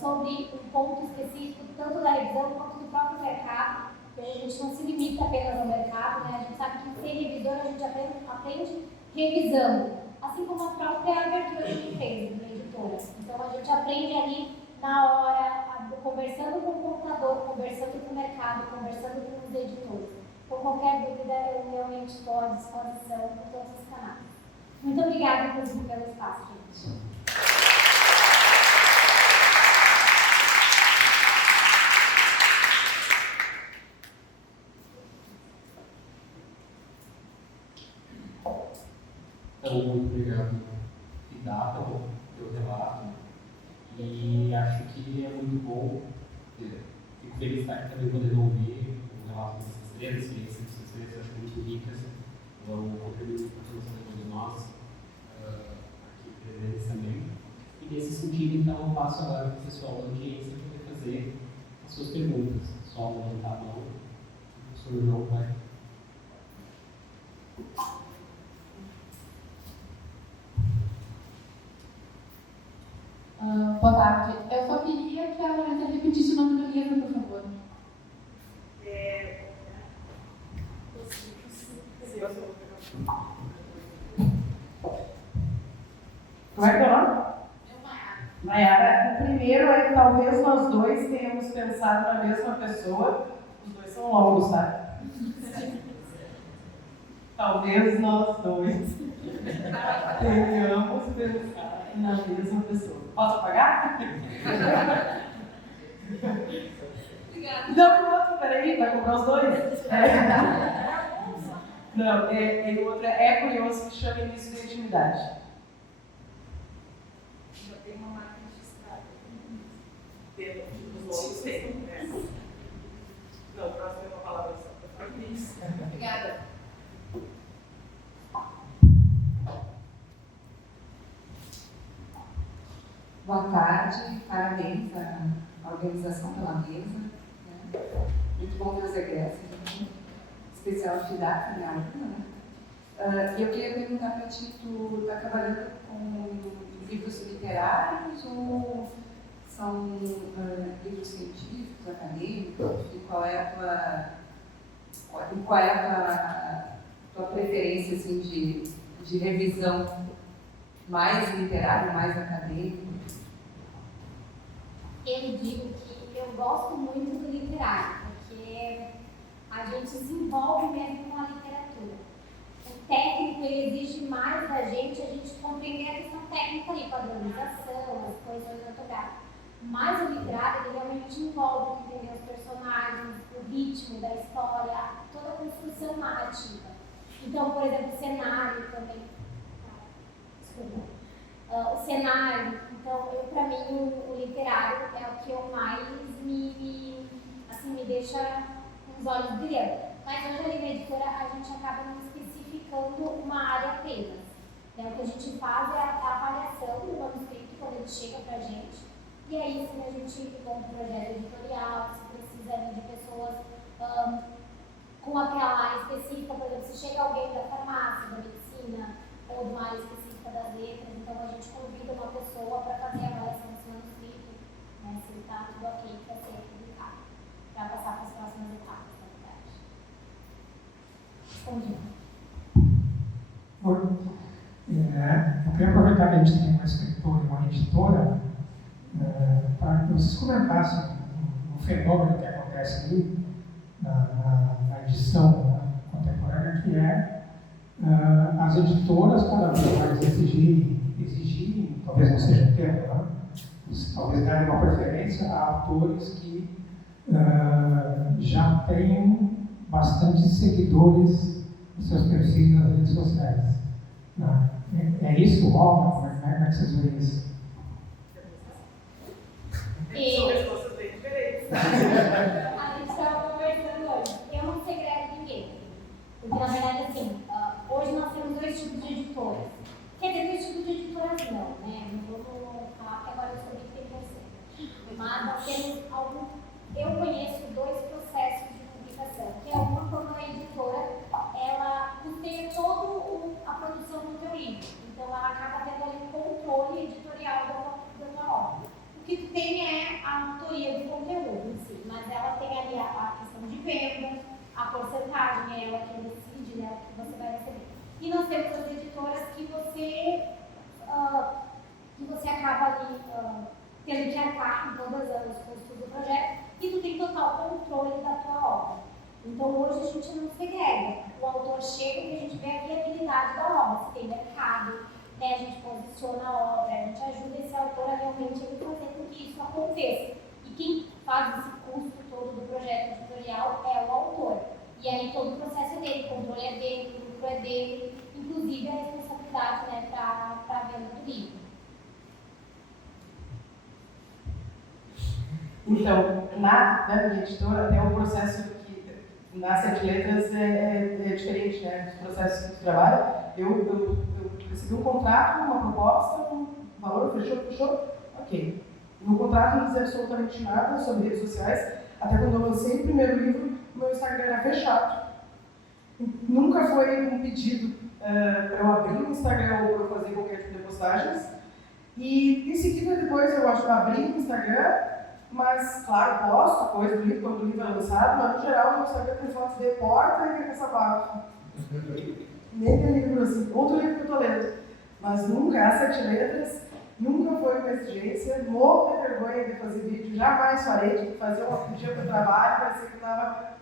sobre um ponto específico, tanto da revisão quanto do próprio mercado. A gente não se limita apenas ao mercado, né? A gente sabe que ser revisor a gente aprende revisando, assim como a própria abertura de empresa, da editora. Então a gente aprende ali na hora, conversando com o computador, conversando com o mercado, conversando com os editores. Então qualquer dúvida eu realmente estou à disposição por todos os canais. Muito obrigada, inclusive, pelo espaço, gente. Então, muito obrigado, Idata, pelo relato. E acho que é muito bom. Fico feliz de estar aqui também podendo ouvir o relato dessas três experiências, eu acho muito ricas. Vão contribuir para todos nós aqui presentes também. E nesse sentido, então, eu passo agora para o pessoal da audiência poder fazer as suas perguntas. Só levantar a mão. O professor João vai. Boa tarde. Eu só queria que a Lorena repetisse o nome do livro, por favor. Como é que é o nome? Nayara. O primeiro é que talvez nós dois tenhamos pensado na mesma pessoa. Os dois são longos, tá? Talvez nós dois tenhamos pensado na mesma pessoa. Posso apagar? Obrigada. Não, outro, peraí, vai comprar os dois? Não, e o outro é curioso, que chama Início da Intimidade. Já tem uma marca registrada. Os longos tem, né? Não, o próximo é uma palavra só. Isso. Obrigada. Boa tarde, parabéns à organização pela mesa. Né? Muito bom ver os egressos, especial de Data, minha aluna. E eu queria perguntar para ti, tu está trabalhando com livros literários ou são livros científicos, acadêmicos? E qual é a tua preferência assim, de revisão mais literária, mais acadêmica? Eu digo que eu gosto muito do literário, porque a gente se envolve mesmo com a literatura. O técnico ele exige mais da gente, a gente compreender a questão técnica ali, padronização, as coisas ortográficas. Mas o literário ele realmente envolve entender os personagens, o ritmo da história, toda a construção narrativa. Então, por exemplo, o cenário também. Desculpa. O cenário, então, para mim, o literário é o que eu mais me deixa com os olhos brilhando. Mas hoje, ali na editora, a gente acaba não especificando uma área apenas. Né? O que a gente faz é a avaliação do manuscrito quando ele chega para a gente. E aí, sim, a gente monta um projeto editorial, se precisa ali de pessoas com aquela área específica, por exemplo, se chega alguém da farmácia, da medicina, ou de uma área específica das letras, então a gente convida uma pessoa para fazer a avaliação desse manuscrito, né, se está tudo ok para ser publicado, para passar para as próximas etapas, na verdade. Respondi. a gente tem uma escritora e uma editora, para que vocês comentassem um fenômeno que acontece ali na edição contemporânea, que é as editoras cada vez mais exigirem, talvez não seja o termo, né? Talvez darem uma preferência a autores que já tenham bastante seguidores nos seus perfis nas redes sociais. Né? É isso, rola? Como é que vocês veem isso? São respostas bem diferentes. A gente estava conversando hoje. Eu não segrego ninguém. Porque, na verdade, assim, hoje nós temos 2 tipos de editoras. Quer dizer, 2 tipos de editoras não, né? Não vou falar que agora eu sou que tem você. Mas nós temos eu conheço 2 processos de publicação, que é uma quando a editora, ela custeia toda a produção do teu livro. Então, ela acaba tendo ali um controle editorial da tua obra. O que tu tem é a autoria do conteúdo em si, mas ela tem ali a questão de venda, a porcentagem, é ela que decide, né, que você vai receber. E nós temos as editoras que você acaba ali tendo que arcar em todas as custos do projeto e tu tem total controle da tua obra. Então hoje a gente não segrega. O autor chega e a gente vê a viabilidade da obra, se tem mercado, né, a gente posiciona a obra, a gente ajuda esse autor a realmente fazer com que isso aconteça. E quem faz esse custo todo do projeto editorial é o autor. E aí todo o processo é dele, o controle é dele, o lucro é dele, inclusive a responsabilidade, né, para a venda do livro. Então, na minha editora tem um processo que na 7 Letras é diferente, né? Dos processos que tu trabalha. Eu recebi um contrato, uma proposta, um valor, fechou, ok. No contrato não dizia absolutamente nada sobre redes sociais, até quando eu lancei o primeiro livro, meu Instagram era fechado. Nunca foi um pedido para eu abrir o Instagram ou para eu fazer qualquer tipo de postagens. E em seguida, depois eu abri o Instagram. Mas, claro, posto coisa do livro quando o livro é lançado, mas no geral o meu Instagram tem fotos de porta e de caça-baixo. Nem tem livro assim. Outro livro que eu estou lendo. Mas nunca, as 7 Letras, nunca foi uma exigência. Morro de vergonha de fazer vídeo, jamais farei. Tive que fazer um dia para o trabalho, parecia que estava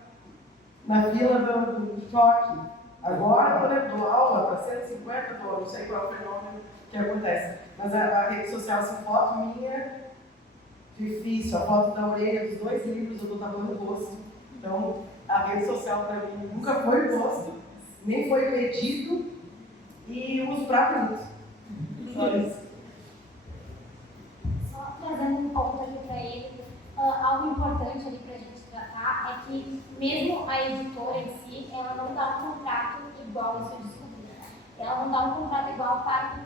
na fila do choque. Agora, quando eu dou aula para 150, não sei qual é o fenômeno que acontece. Mas a rede social, assim, foto minha. Difícil, a foto da orelha dos 2 livros eu estou tapando o rosto. Então, a rede social para mim nunca foi posto, nem foi pedido e uso praticamente. Só isso. Só trazendo um ponto aqui para ele, algo importante ali para a gente tratar é que mesmo a editora em si, ela não dá um contrato igual, isso eu descobri. Ela não dá um contrato igual para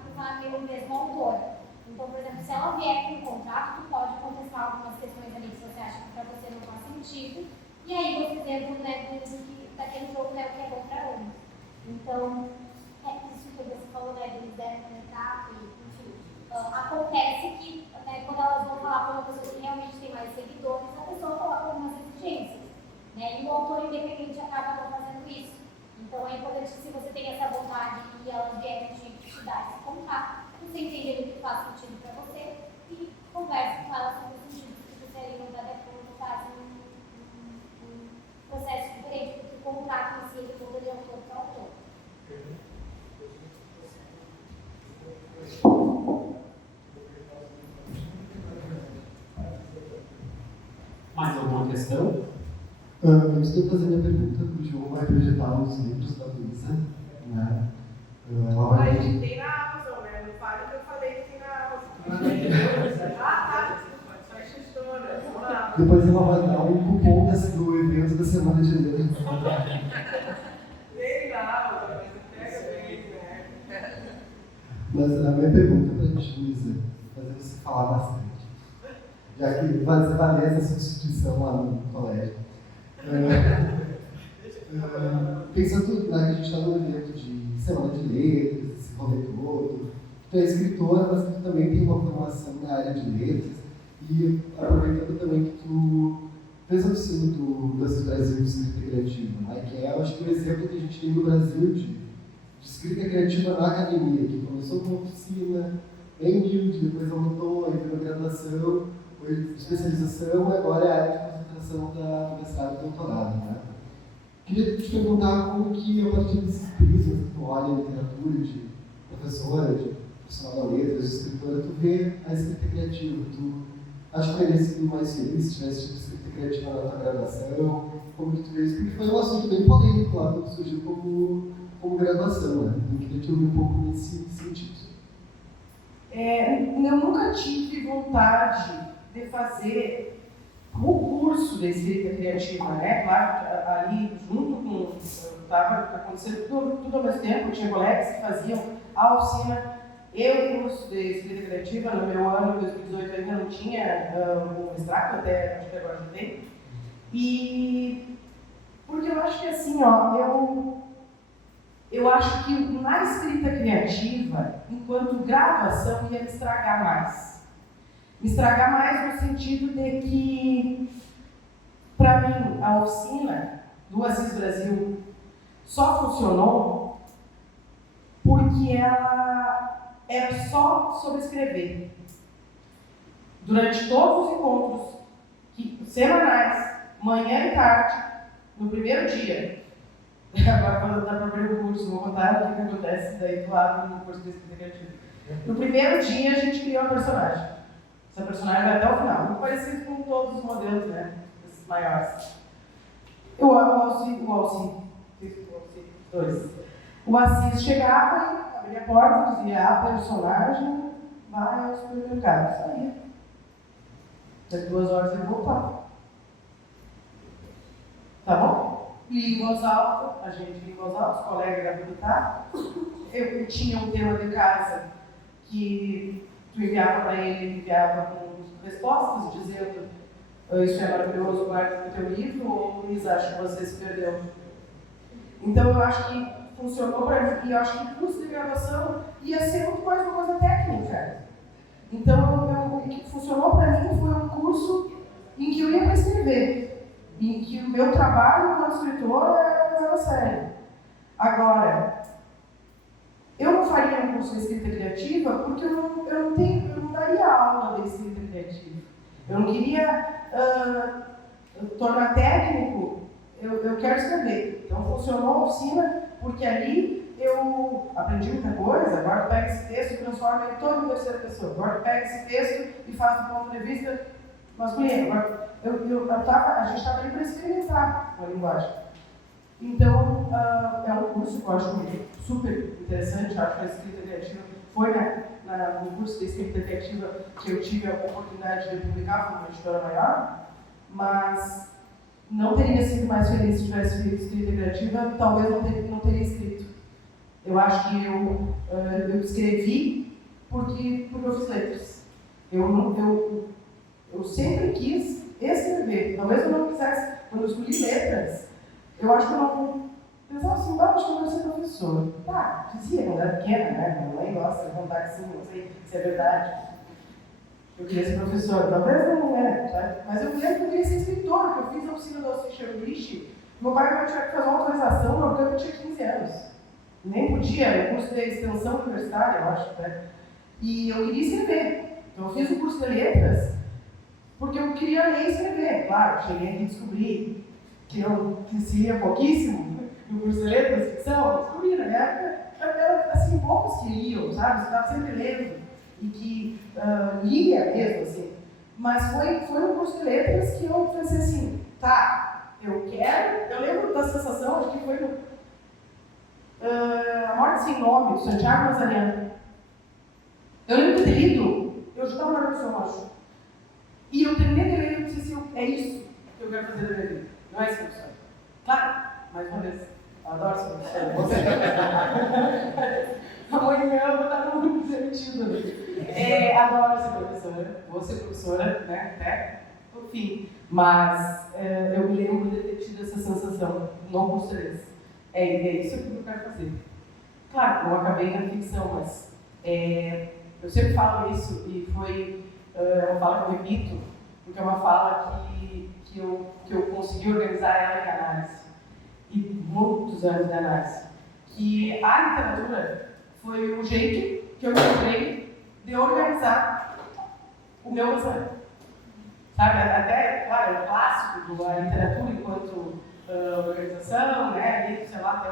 o mesmo autor. Então, por exemplo, se ela vier com um contrato, tu pode contestar algumas questões ali que você acha que para você não faz sentido, e aí você dentro, né, que daquele jogo é o que é bom para ambos. Então, isso que você falou, né, deles devem contrato, enfim, acontece que, né, quando elas vão falar para uma pessoa que realmente tem mais seguidores, a pessoa coloca algumas exigências, né, e o autor independente acaba não fazendo isso. Então, é importante que se você tem essa vontade e elas vierem te dar esse contrato, você entende o que faz sentido para você e conversa com ela sobre os sentidos que você ali não está de acordo, faz um processo diferente, porque o contrato em si ele muda de autor para autor. Mais alguma questão? Eu estou fazendo a pergunta, o João vai projetar os livros da Luísa, né? A gente tem na Amazon, né? Não fale que eu falei que tem na Amazon. Tá, desculpa, só editora. Depois ela vai dar um cupom do evento da Semana de Letras. Tem na Amazon, mas pega bem, né? Mas a minha pergunta para a gente, Luísa, fazer você falar bastante, já que vai valer essa substituição lá no colégio. Pensando na que a gente está no evento de Semana de Letras, esse rolê todo, tu é escritora, mas tu também tem uma formação na área de letras, e aproveitando também que tu fez a oficina do Dança do Brasil de escrita criativa, né? Que é, acho que, um exemplo que a gente tem no Brasil de escrita criativa na academia, que começou com uma oficina, bem humilde, depois aumentou, aí veio a graduação, foi especialização, e agora é a área de concentração da mestrado e doutorado. Né? Queria te perguntar como que, a partir desses prismas que tu olha a literatura de professora, de profissional da letra, de escritora, tu vê a escrita criativa. Tu acha que teria sido mais feliz se tivesse tido escrita criativa na tua graduação? Como que tu vê isso? Porque foi um assunto bem polêmico lá quando surgiu como graduação, né? Eu queria te ouvir um pouco nesse sentido. Eu nunca tive vontade de fazer o curso de escrita criativa, né? Claro, ali junto com... Estava acontecendo tudo ao mesmo tempo, tinha colegas que faziam a oficina e o curso de escrita criativa. No meu ano, 2018, ainda não tinha o mestrado, até acho que agora já tem. E porque eu acho que assim, ó, eu acho que na escrita criativa, enquanto graduação, ia me estragar mais. Me estragar mais no sentido de que, para mim, a oficina do Assis Brasil só funcionou porque ela era só sobre escrever. Durante todos os encontros semanais, manhã e tarde, no primeiro dia, agora quando dá para abrir o curso, vou contar o que acontece daí do lado no curso de escrita criativa. No primeiro dia, a gente criou um personagem. Essa personagem vai até o final, muito parecido com todos os modelos, né? Esses maiores. O Assis chegava e abria a porta, dizia: a personagem vai ao supermercado. Saía. Daqui 2 horas ele voltava. Tá bom? E em voz alta, a gente em voz alta, os colegas gabinetados. Eu tinha um tema de casa que tu enviava para ele enviava com respostas, dizendo: isso é maravilhoso, guarde no teu livro, ou Luiz, acho que você se perdeu. Então eu acho que funcionou para mim, e eu acho que o curso de graduação ia ser muito mais uma coisa técnica. Então o que funcionou para mim foi um curso em que eu ia para escrever, em que o meu trabalho como escritora era coisa séria. Agora, eu não faria um curso de escrita criativa porque eu não daria aula de escrita criativa. Eu não queria tornar técnico, eu quero escrever. Então funcionou a oficina porque ali eu aprendi muita coisa. Agora eu pego esse texto e transformo ele todo em terceira pessoa. Agora eu pego esse texto e faço do ponto de vista masculino. Agora, a gente estava ali para experimentar com a linguagem. Então, é um curso que eu acho super interessante. Eu acho que a escrita criativa foi no curso de escrita criativa que eu tive a oportunidade de publicar como uma editora maior, mas não teria sido mais feliz se tivesse feito escrita criativa, talvez não teria escrito. Eu acho que eu escrevi porque eu fiz letras. Eu sempre quis escrever. Talvez eu não quisesse, quando eu escolhi letras, eu acho que eu não pensava assim: acho que eu vou ser professor. Tá, dizia quando era pequena, né? Minha mãe gosta de contar que sim, não sei se é verdade. Eu queria ser professor, talvez não é, sabe? Mas eu lembro que eu queria ser escritor, porque eu fiz a oficina do Alcir Cherubich. Meu pai vai tiver que fazer uma autorização porque eu tinha 15 anos. Nem podia, era um curso de extensão universitária, eu acho, né? E eu queria escrever. Então eu fiz o curso de letras porque eu queria ler e escrever. Claro, cheguei aqui e descobri que eu conhecia pouquíssimo no curso de letras, ficção, descobri na minha época, era assim, poucos que liam, sabe? Eu estava sempre lendo e que lia mesmo, assim. Mas foi no curso de letras que eu pensei assim: tá, eu lembro da sensação, acho que foi no A Morte Sem Nome, do Santiago Nazariano. Eu lembro de ter lido, eu já estava na graduação, acho. E eu terminei de ler e eu disse assim: é isso que eu quero fazer da minha vida. Não é esse professor. Claro, mais uma vez, eu adoro esse professor. A mãe me ama, tá muito demitido ali. Adoro ser professora, vou ser professora, né? Até o fim. Mas eu me lembro de ter tido essa sensação no curso deles. É isso que eu quero fazer. Claro, não acabei na ficção, mas eu sempre falo isso e foi uma fala que eu repito, porque é uma fala que eu consegui organizar ela em análise. E muitos anos de análise. Que a literatura foi o jeito que eu encontrei de organizar o meu pensamento. Sabe, até, claro, é um clássico da literatura enquanto organização, né, ali, sei lá, até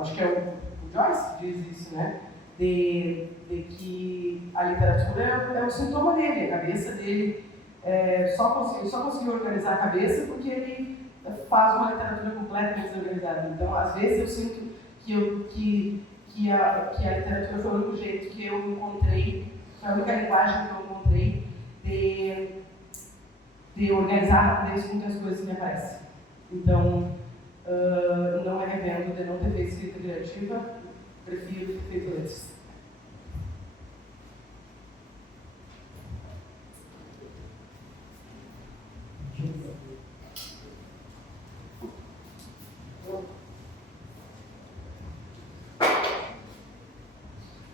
acho que é o Joyce que diz isso, né, de que a literatura é o sintoma dele, a cabeça dele só conseguiu organizar a cabeça porque ele faz uma literatura completamente desorganizada. Então, às vezes eu sinto que a literatura foi o único jeito que eu encontrei, foi a única linguagem que eu encontrei de organizar rapidez com que as coisas me aparecem. Então, não me arrependo de não ter feito escrita criativa, prefiro ter feito antes.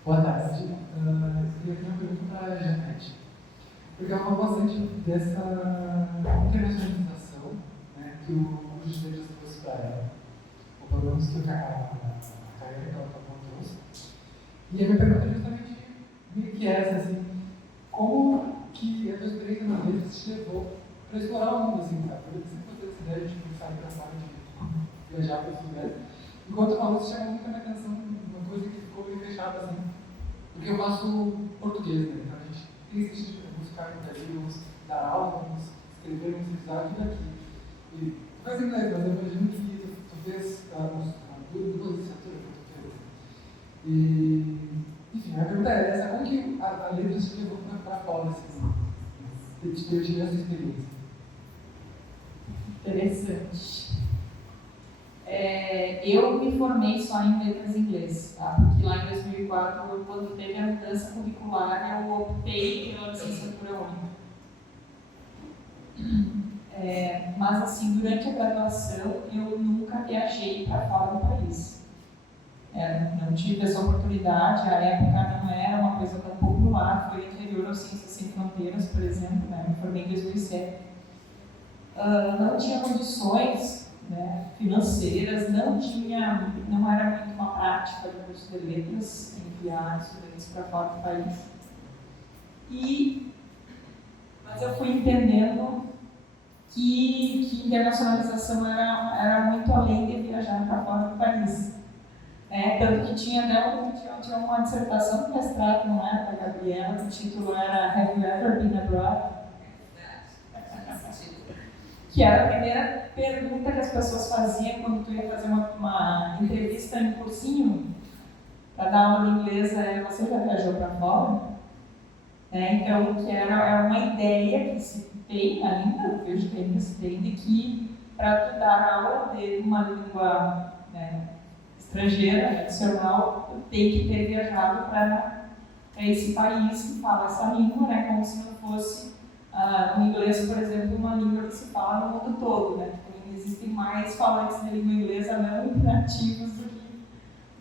Boa tarde. Eu queria fazer uma pergunta para a Janete. Porque eu falo bastante dessa internacionalização, né, que o curso de letras trouxe para ela, ou pelo menos que a carreira que ela trouxe. E a minha pergunta é justamente meio que essa, assim, como que a tua experiência nas letras te levou para explorar o mundo, assim, sabe? Eu sempre gostei dessa ideia de sair para fora, de viajar para outros lugares. Enquanto eu falo, isso chamou muito a minha atenção, uma coisa que ficou meio fechada, assim, porque eu faço português, né? Então a gente tem esse sentido de buscar livros, dar aula, vamos escrever, vamos revisar tudo aqui. E tu faz inglês, mas eu imagino que tu fez duas licenciaturas em português. E, enfim, a pergunta é essa: como que a letra te levou para fora, assim, de ter tido essa experiência? Interessante. Eu me formei só em letras em inglês, tá? Porque lá em 2004, quando teve a mudança curricular, eu optei pela licenciatura única. Mas, assim, durante a graduação, eu nunca viajei para fora do país. Não tive essa oportunidade, a época não era uma coisa tão popular, foi anterior ao Ciências Sem Fronteiras, por exemplo, né? Me formei em 2007. Não tinha condições, né, financeiras, não era muito uma prática do curso de letras enviar estudantes para fora do país. Mas eu fui entendendo que internacionalização era muito além de viajar para fora do país. Tanto que tinha uma dissertação de mestrado, não era da Gabriela, o título era Have You Ever Been Abroad? Que era a primeira pergunta que as pessoas faziam quando tu ia fazer uma entrevista em cursinho para dar aula de inglês. Você já viajou para fora? Então, que era uma ideia que se tem ainda, eu vejo que ainda se tem, de que para tu dar aula de uma língua estrangeira, adicional, tu tem que ter viajado para esse país que fala essa língua, né, como se não fosse o inglês, por exemplo, uma língua que se fala no mundo todo, né? Porque existem mais falantes de língua inglesa não nativos do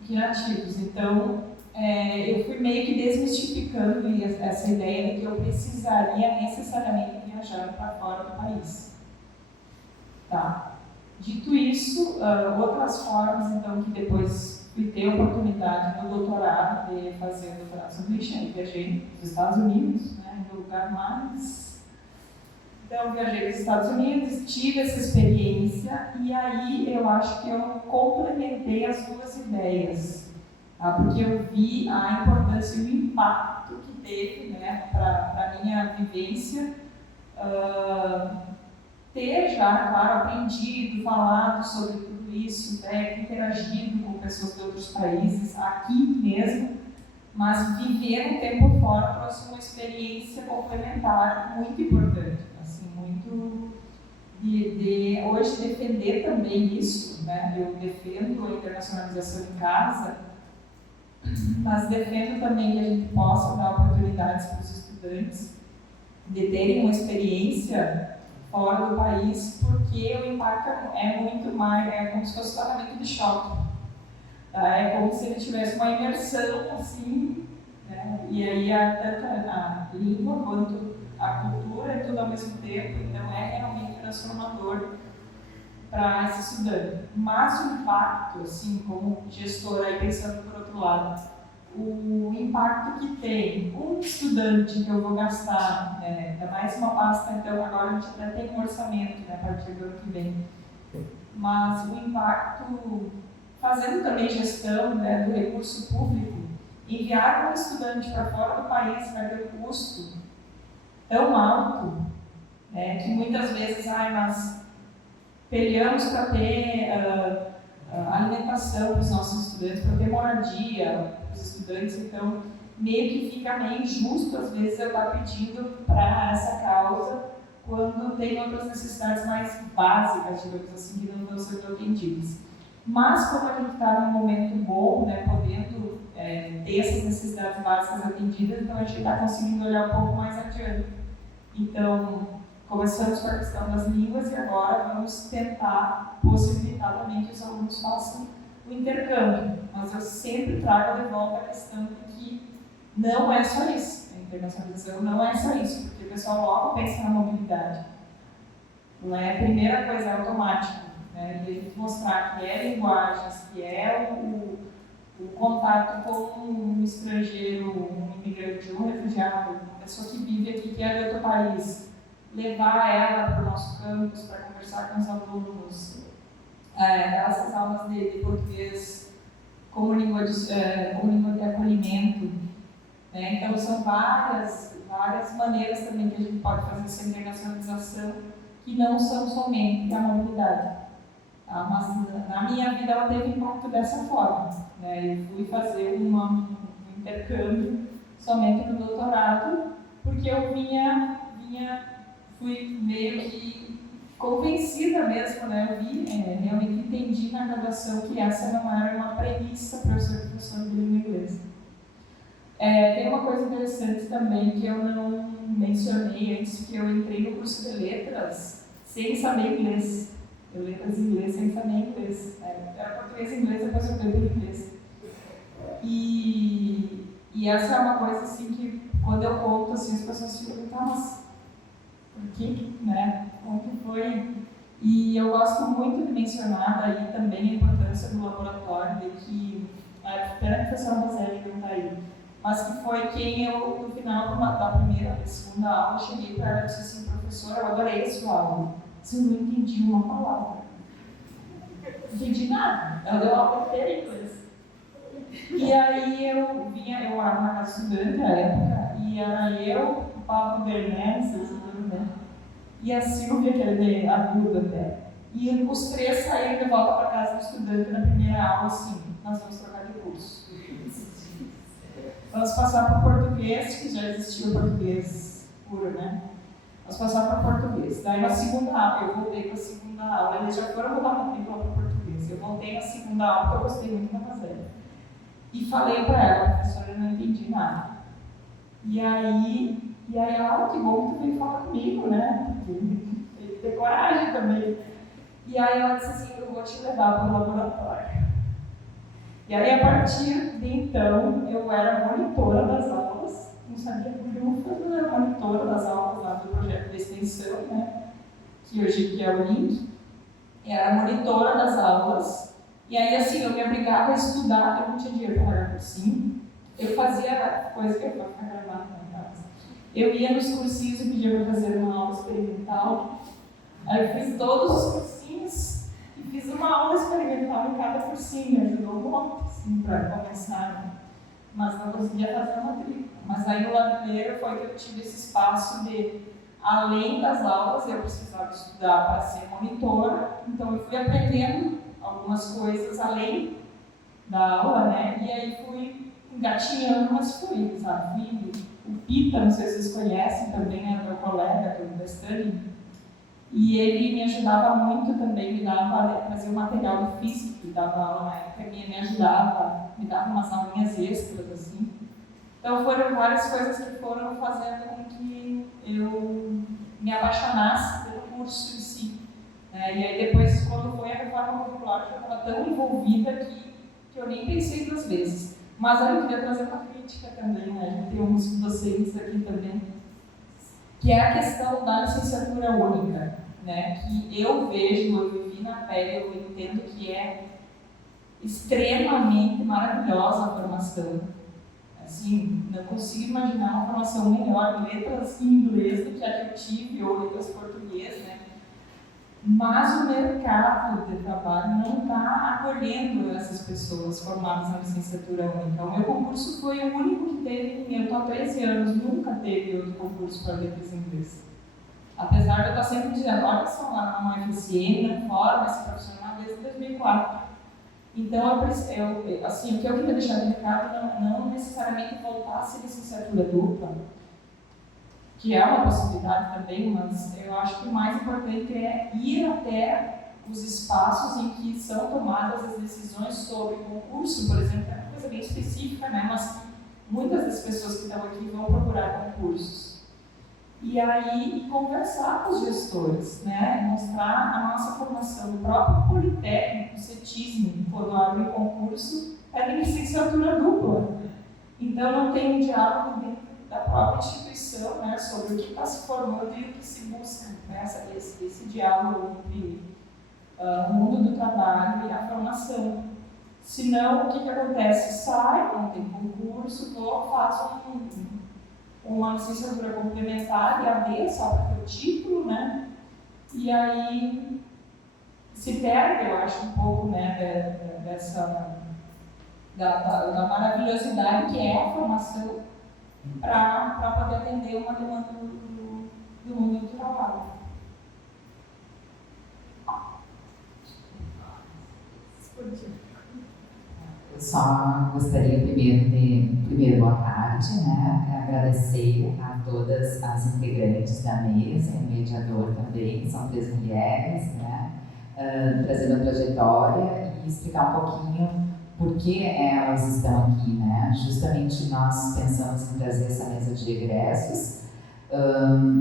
que nativos. Então, eu fui meio que desmistificando essa ideia de que eu precisaria necessariamente viajar para fora do país. Tá. Dito isso, outras formas, então, que depois fui ter a oportunidade no doutorado de fazer doutorado sanduíche, eu viajei para os Estados Unidos, né, no lugar mais... Então, viajei para os Estados Unidos, tive essa experiência e aí eu acho que eu complementei as duas ideias, tá? Porque eu vi a importância e o impacto que teve, né, para a minha vivência, ter já, claro, aprendido, falado sobre tudo isso, interagido com pessoas de outros países, aqui mesmo, mas viver um tempo fora trouxe uma experiência complementar muito importante. Muito de hoje defender também isso, né? Eu defendo a internacionalização em casa, mas defendo também que a gente possa dar oportunidades para os estudantes de terem uma experiência fora do país, porque o impacto é muito mais, como se fosse um tratamento de choque. Tá? É como se ele tivesse uma imersão assim, né? E aí tanto a língua quanto a cultura é tudo ao mesmo tempo, então é realmente transformador para esse estudante. Mas o impacto, assim, como gestora, aí pensando por outro lado, o impacto que tem um estudante que eu vou gastar, é mais uma pasta, então agora a gente até tem um orçamento, né, a partir do ano que vem, mas o impacto, fazendo também gestão, né, do recurso público, enviar um estudante para fora do país vai ter um custo tão alto, que muitas vezes, nós peleamos para ter alimentação para os nossos estudantes, para ter moradia para os estudantes, então meio que fica meio injusto às vezes eu estar pedindo para essa causa quando tem outras necessidades mais básicas, digamos assim, que não estão sendo atendidas. Mas como a gente está num momento bom, né, podendo ter essas necessidades básicas atendidas, então a gente está conseguindo olhar um pouco mais adiante. Então, começamos com a questão das línguas e agora vamos tentar possibilitar também que os alunos façam o intercâmbio. Mas eu sempre trago de volta a questão de que não é só isso. A internacionalização não é só isso, porque o pessoal logo pensa na mobilidade. Não é a primeira coisa, é automático. Né? E a gente mostrar que é linguagens, que é o contato com um estrangeiro, um imigrante, um refugiado, uma pessoa que vive aqui, que é de outro país, levar ela para o nosso campus para conversar com os alunos, essas aulas de português como língua de acolhimento. Né? Então, são várias maneiras também que a gente pode fazer essa internacionalização que não são somente a mobilidade. Tá? Mas na minha vida ela teve impacto dessa forma. Né? Eu fui fazer um intercâmbio somente no doutorado, porque eu fui meio que convencida mesmo, né? Eu realmente entendi na graduação que essa não era uma premissa para eu ser professor de língua inglesa. Tem uma coisa interessante também que eu não mencionei antes, que eu entrei no curso de letras sem saber inglês. Eu letras em inglês sem saber inglês. Era português e inglês, depois eu fui para inglês. E essa é uma coisa assim que, quando eu conto, assim, as pessoas ficam, mas por que, né? Como que foi? E eu gosto muito de mencionar daí também a importância do laboratório, de que, pena que a professora Roseli não está aí, mas que foi quem eu, no final da primeira e segunda aula, cheguei para ela e disse assim, professora, eu adorei a sua aula, mas eu não entendi uma palavra. Não entendi nada. Ela deu aula inteira em inglês. E aí eu morava na casa estudante na época, e era eu, o Pablo Bernardes, e a Silvia, que era de adulta até. E os três saíram de volta para casa do estudante na primeira aula, assim, nós vamos trocar de curso. Vamos passar para o português, que já existia o português puro, né? Vamos passar para o português. Daí na segunda aula, eu voltei para a segunda aula, eles já foram mudar a matrícula para o português. Eu voltei na segunda aula, porque eu gostei muito da matéria. E falei para ela, professora, eu não entendi nada. E aí ela, que bom que tu veio falar comigo, né? Porque tem que ter coragem também. E aí ela disse assim, eu vou te levar para o laboratório. E aí, a partir de então, eu era monitora das aulas, não sabia por que eu era monitora das aulas lá do projeto de extensão, né? Que hoje é o link. Eu era monitora das aulas. E aí, assim, eu me obrigava a estudar, eu não tinha dinheiro para pagar cursinho. Eu fazia coisa que eu vou ficar gravada na casa. Eu ia nos cursinhos e pedia para fazer uma aula experimental. Aí eu fiz todos os cursinhos e fiz uma aula experimental em cada cursinho. Ajudou um monte, assim, para começar. Mas não conseguia fazer a matrícula. Mas aí no Labileiro foi que eu tive esse espaço de, além das aulas, eu precisava estudar para ser monitora. Então eu fui aprendendo algumas coisas além da aula, né? E aí fui engatinhando, mas fui, sabe? O Pita, não sei se vocês conhecem, também era meu colega do Destani, e ele me ajudava muito também, me dava, fazia o material do físico, que dava aula na época, me ajudava, me dava umas aulinhas extras, assim. Então foram várias coisas que foram fazendo com que eu me apaixonasse pelo curso em si. E aí depois, quando foi a reforma curricular, eu estava tão envolvida que eu nem pensei duas vezes. Mas aí eu queria trazer uma crítica também, né? A gente tem uns docentes aqui também, que é a questão da licenciatura única, né? Que eu vejo, eu vivi na pele, eu entendo que é extremamente maravilhosa a formação, Assim, não consigo imaginar uma formação melhor em letras em inglês do que a que eu tive, ou letras português, né? Mas o mercado de trabalho não está acolhendo essas pessoas formadas na licenciatura única. O meu concurso foi o único que teve, eu estou há 13 anos, nunca teve outro concurso para letras em inglês. Apesar de eu estar sempre dizendo, olha só, lá na UFSM, não forma esse profissional desde 2004. Então, assim, o que eu queria deixar de recado não necessariamente voltasse a licenciatura dupla, que é uma possibilidade também, mas eu acho que o mais importante é ir até os espaços em que são tomadas as decisões sobre concurso, por exemplo, é uma coisa bem específica, né? Mas muitas das pessoas que estão aqui vão procurar concursos. E aí conversar com os gestores, né? Mostrar a nossa formação. O próprio Politécnico, o CETISM, quando abre o concurso, é de licenciatura dupla. Então não tem um diálogo dentro da própria instituição, né, sobre o que está se formando e o que se busca, né, esse diálogo entre o mundo do trabalho e a formação. Senão, o que acontece? Sai, não tem concurso, faço uma licenciatura complementar, EAD, só para ter o título, né, e aí se perde, eu acho, um pouco, né, da maravilhosidade que é a formação para poder atender uma demanda do mundo do trabalho. Eu só gostaria primeiro boa tarde, né? Agradecer a todas as integrantes da mesa, o mediador também, são 3 mulheres, né? Trazendo a trajetória e explicar um pouquinho por que elas estão aqui, né? Justamente nós pensamos em trazer essa mesa de egressos,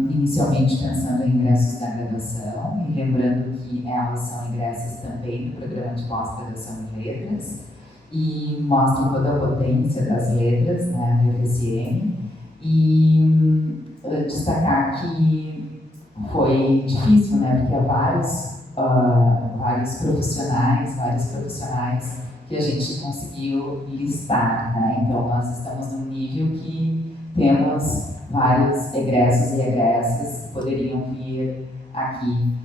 inicialmente pensando em ingressos da graduação, e lembrando que elas são ingressos também do programa de pós-graduação em letras, e mostram toda a potência das letras, né, do UFSM, e destacar que foi difícil, né, porque há vários profissionais que a gente conseguiu listar, né? Então nós estamos num nível que temos vários egressos e egressas que poderiam vir aqui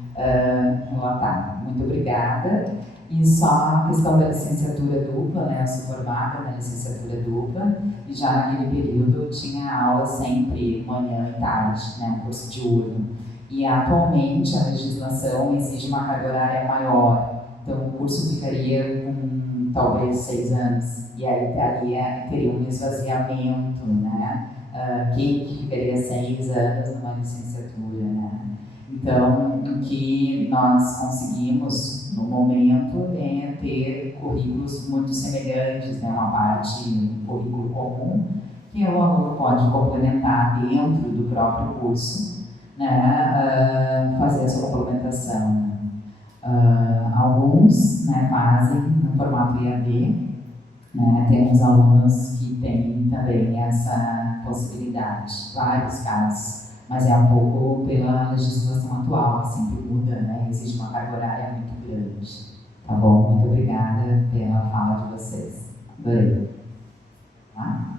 notar. Muito obrigada. E só a questão da licenciatura dupla, né? Eu sou formada na licenciatura dupla e já naquele período tinha aula sempre manhã e tarde, né? Um curso diurno. E atualmente a legislação exige uma carga horária maior, então o curso ficaria com talvez 6 anos, e aí teria um esvaziamento, né? Quem que ficaria 6 anos numa licenciatura, né? Então, o que nós conseguimos no momento é ter currículos muito semelhantes, né? Uma parte, um currículo comum, que o aluno pode complementar dentro do próprio curso, né? Fazer essa complementação. Alguns, né, fazem no formato EAD, né? Temos alunos que têm também essa possibilidade, vários casos, mas é um pouco pela legislação atual, que sempre muda, né? Existe uma carga horária muito grande. Tá bom? Muito obrigada pela fala de vocês. Adorei. Tá?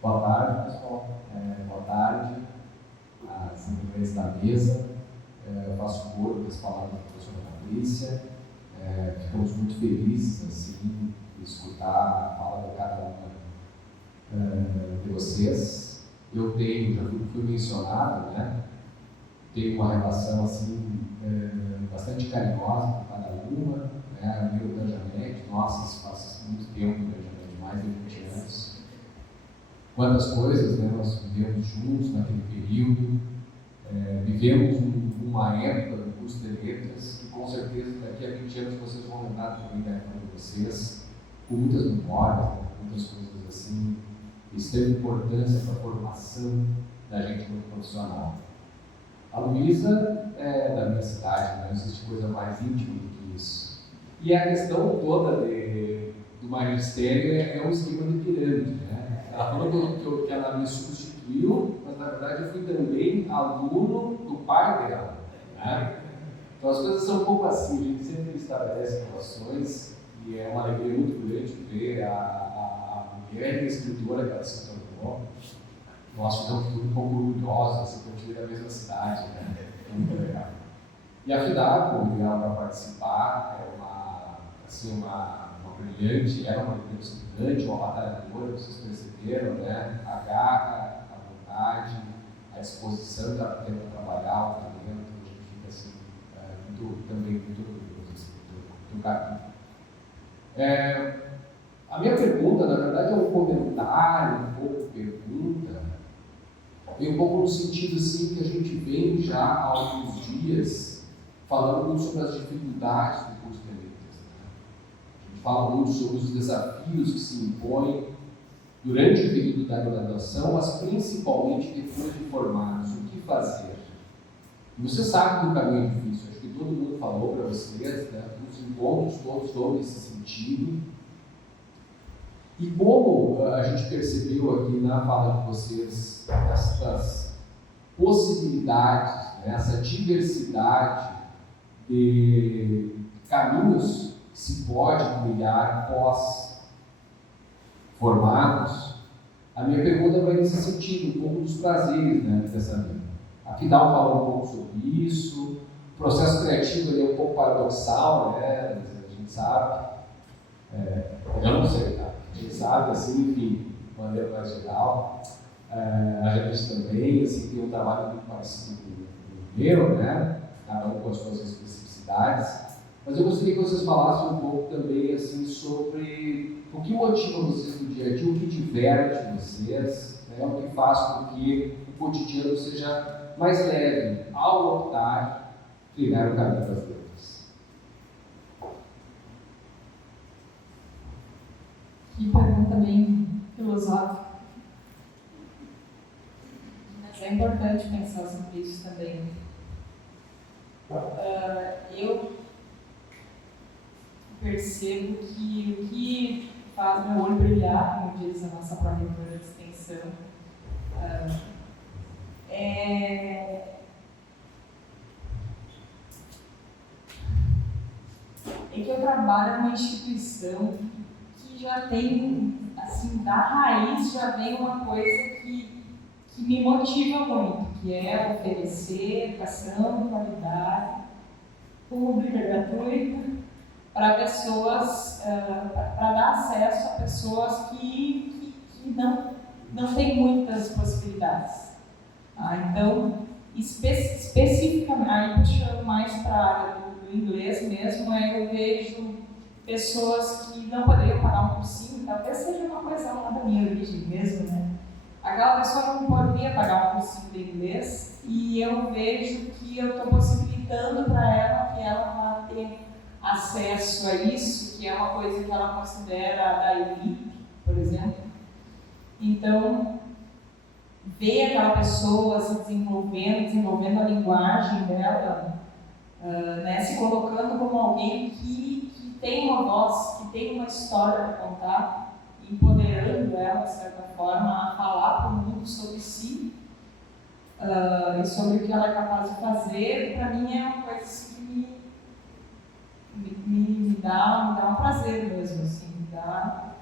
Boa tarde, pessoal. Boa tarde às integrantes da mesa. Eu faço coro das palavras da professora Patrícia. Ficamos muito felizes assim, de escutar a fala de cada uma de vocês. Eu tenho, já fui mencionado, né? Tenho uma relação assim, bastante carinhosa com cada uma, né? Amigo da Janete, nossa, faz muito tempo, né, Janete? Mais de 20 anos. Quantas coisas, né, nós vivemos juntos naquele período, vivemos uma época do curso de letras, e com certeza daqui a 20 anos vocês vão lembrar também da época de vocês, com muitas memórias, né, muitas coisas assim. Isso teve importância para a formação da gente como profissional. A Luísa é da minha cidade, não existe coisa mais íntima do que isso. E a questão toda do magistério é um esquema de pirâmide, né? Ela falou que ela me substituiu, mas na verdade eu fui também aluno do pai dela, né? Então as coisas são um pouco assim, a gente sempre estabelece relações e é uma alegria muito grande ver a mulher e a escritora que ela se tornou, nós ficamos tudo um pouco orgulhosos, assim, porque a gente veio da mesma cidade, né? Muito legal. E a FIDAB convidou ela para participar, é uma brilhante, era uma brilhante estudante, uma batalhadora, vocês perceberam, né? A garra, a vontade, a disposição que ela tem para trabalhar, o talento, a gente fica assim, também muito orgulhoso assim, do caminho. A minha pergunta, na verdade, é um comentário, um pouco pergunta, e um pouco no sentido assim que a gente vem já há alguns dias falando muito sobre as dificuldades do curso de letras. A gente fala muito sobre os desafios que se impõem durante o período da graduação, mas principalmente depois de formados, o que fazer. E você sabe que o caminho é difícil, acho que todo mundo falou para vocês, né? Os encontros todos vão nesse sentido. E como a gente percebeu aqui na fala de vocês, essas possibilidades, né, essa diversidade de caminhos que se pode trilhar pós-formados, a minha pergunta vai nesse sentido, um pouco dos prazeres, né, dessa vida. A Fidal falou um pouco sobre isso, o processo criativo ele é um pouco paradoxal, né, a gente sabe, eu não sei, tá? A gente sabe, assim, enfim, de maneira mais geral. A gente também, assim, tem um trabalho muito parecido com o meu, né? Cada um com as suas especificidades. Mas eu gostaria que vocês falassem um pouco também, assim, sobre o que motiva vocês no dia a dia, o que diverte vocês, né? O que faz com que o cotidiano seja mais leve ao optar trilhar o caminho das letras. Que pergunta bem filosófica. Mas é importante pensar sobre isso também. Eu percebo que o que faz meu olho brilhar, como diz a nossa promotora de extensão, é que eu trabalho numa instituição que já tem, assim, da raiz já vem uma coisa que me motiva muito, que é oferecer educação de qualidade, pública, gratuita, para pessoas, para dar acesso a pessoas que não têm muitas possibilidades. Então, especificamente, aí puxando mais para a área do inglês mesmo, eu vejo pessoas que não poderiam pagar um cursinho, talvez seja uma coisa lá da minha origem mesmo, né? Aquela pessoa não poderia pagar um cursinho de inglês e eu vejo que eu estou possibilitando para ela que ela vá ter acesso a isso, que é uma coisa que ela considera da elite, por exemplo. Então, ver aquela pessoa se desenvolvendo a linguagem dela, né, se colocando como alguém que tem uma voz, que tem uma história para contar, empoderando ela, de certa forma, a falar para o mundo sobre si e sobre o que ela é capaz de fazer, para mim é uma coisa assim, que me dá um prazer mesmo, assim, me dá.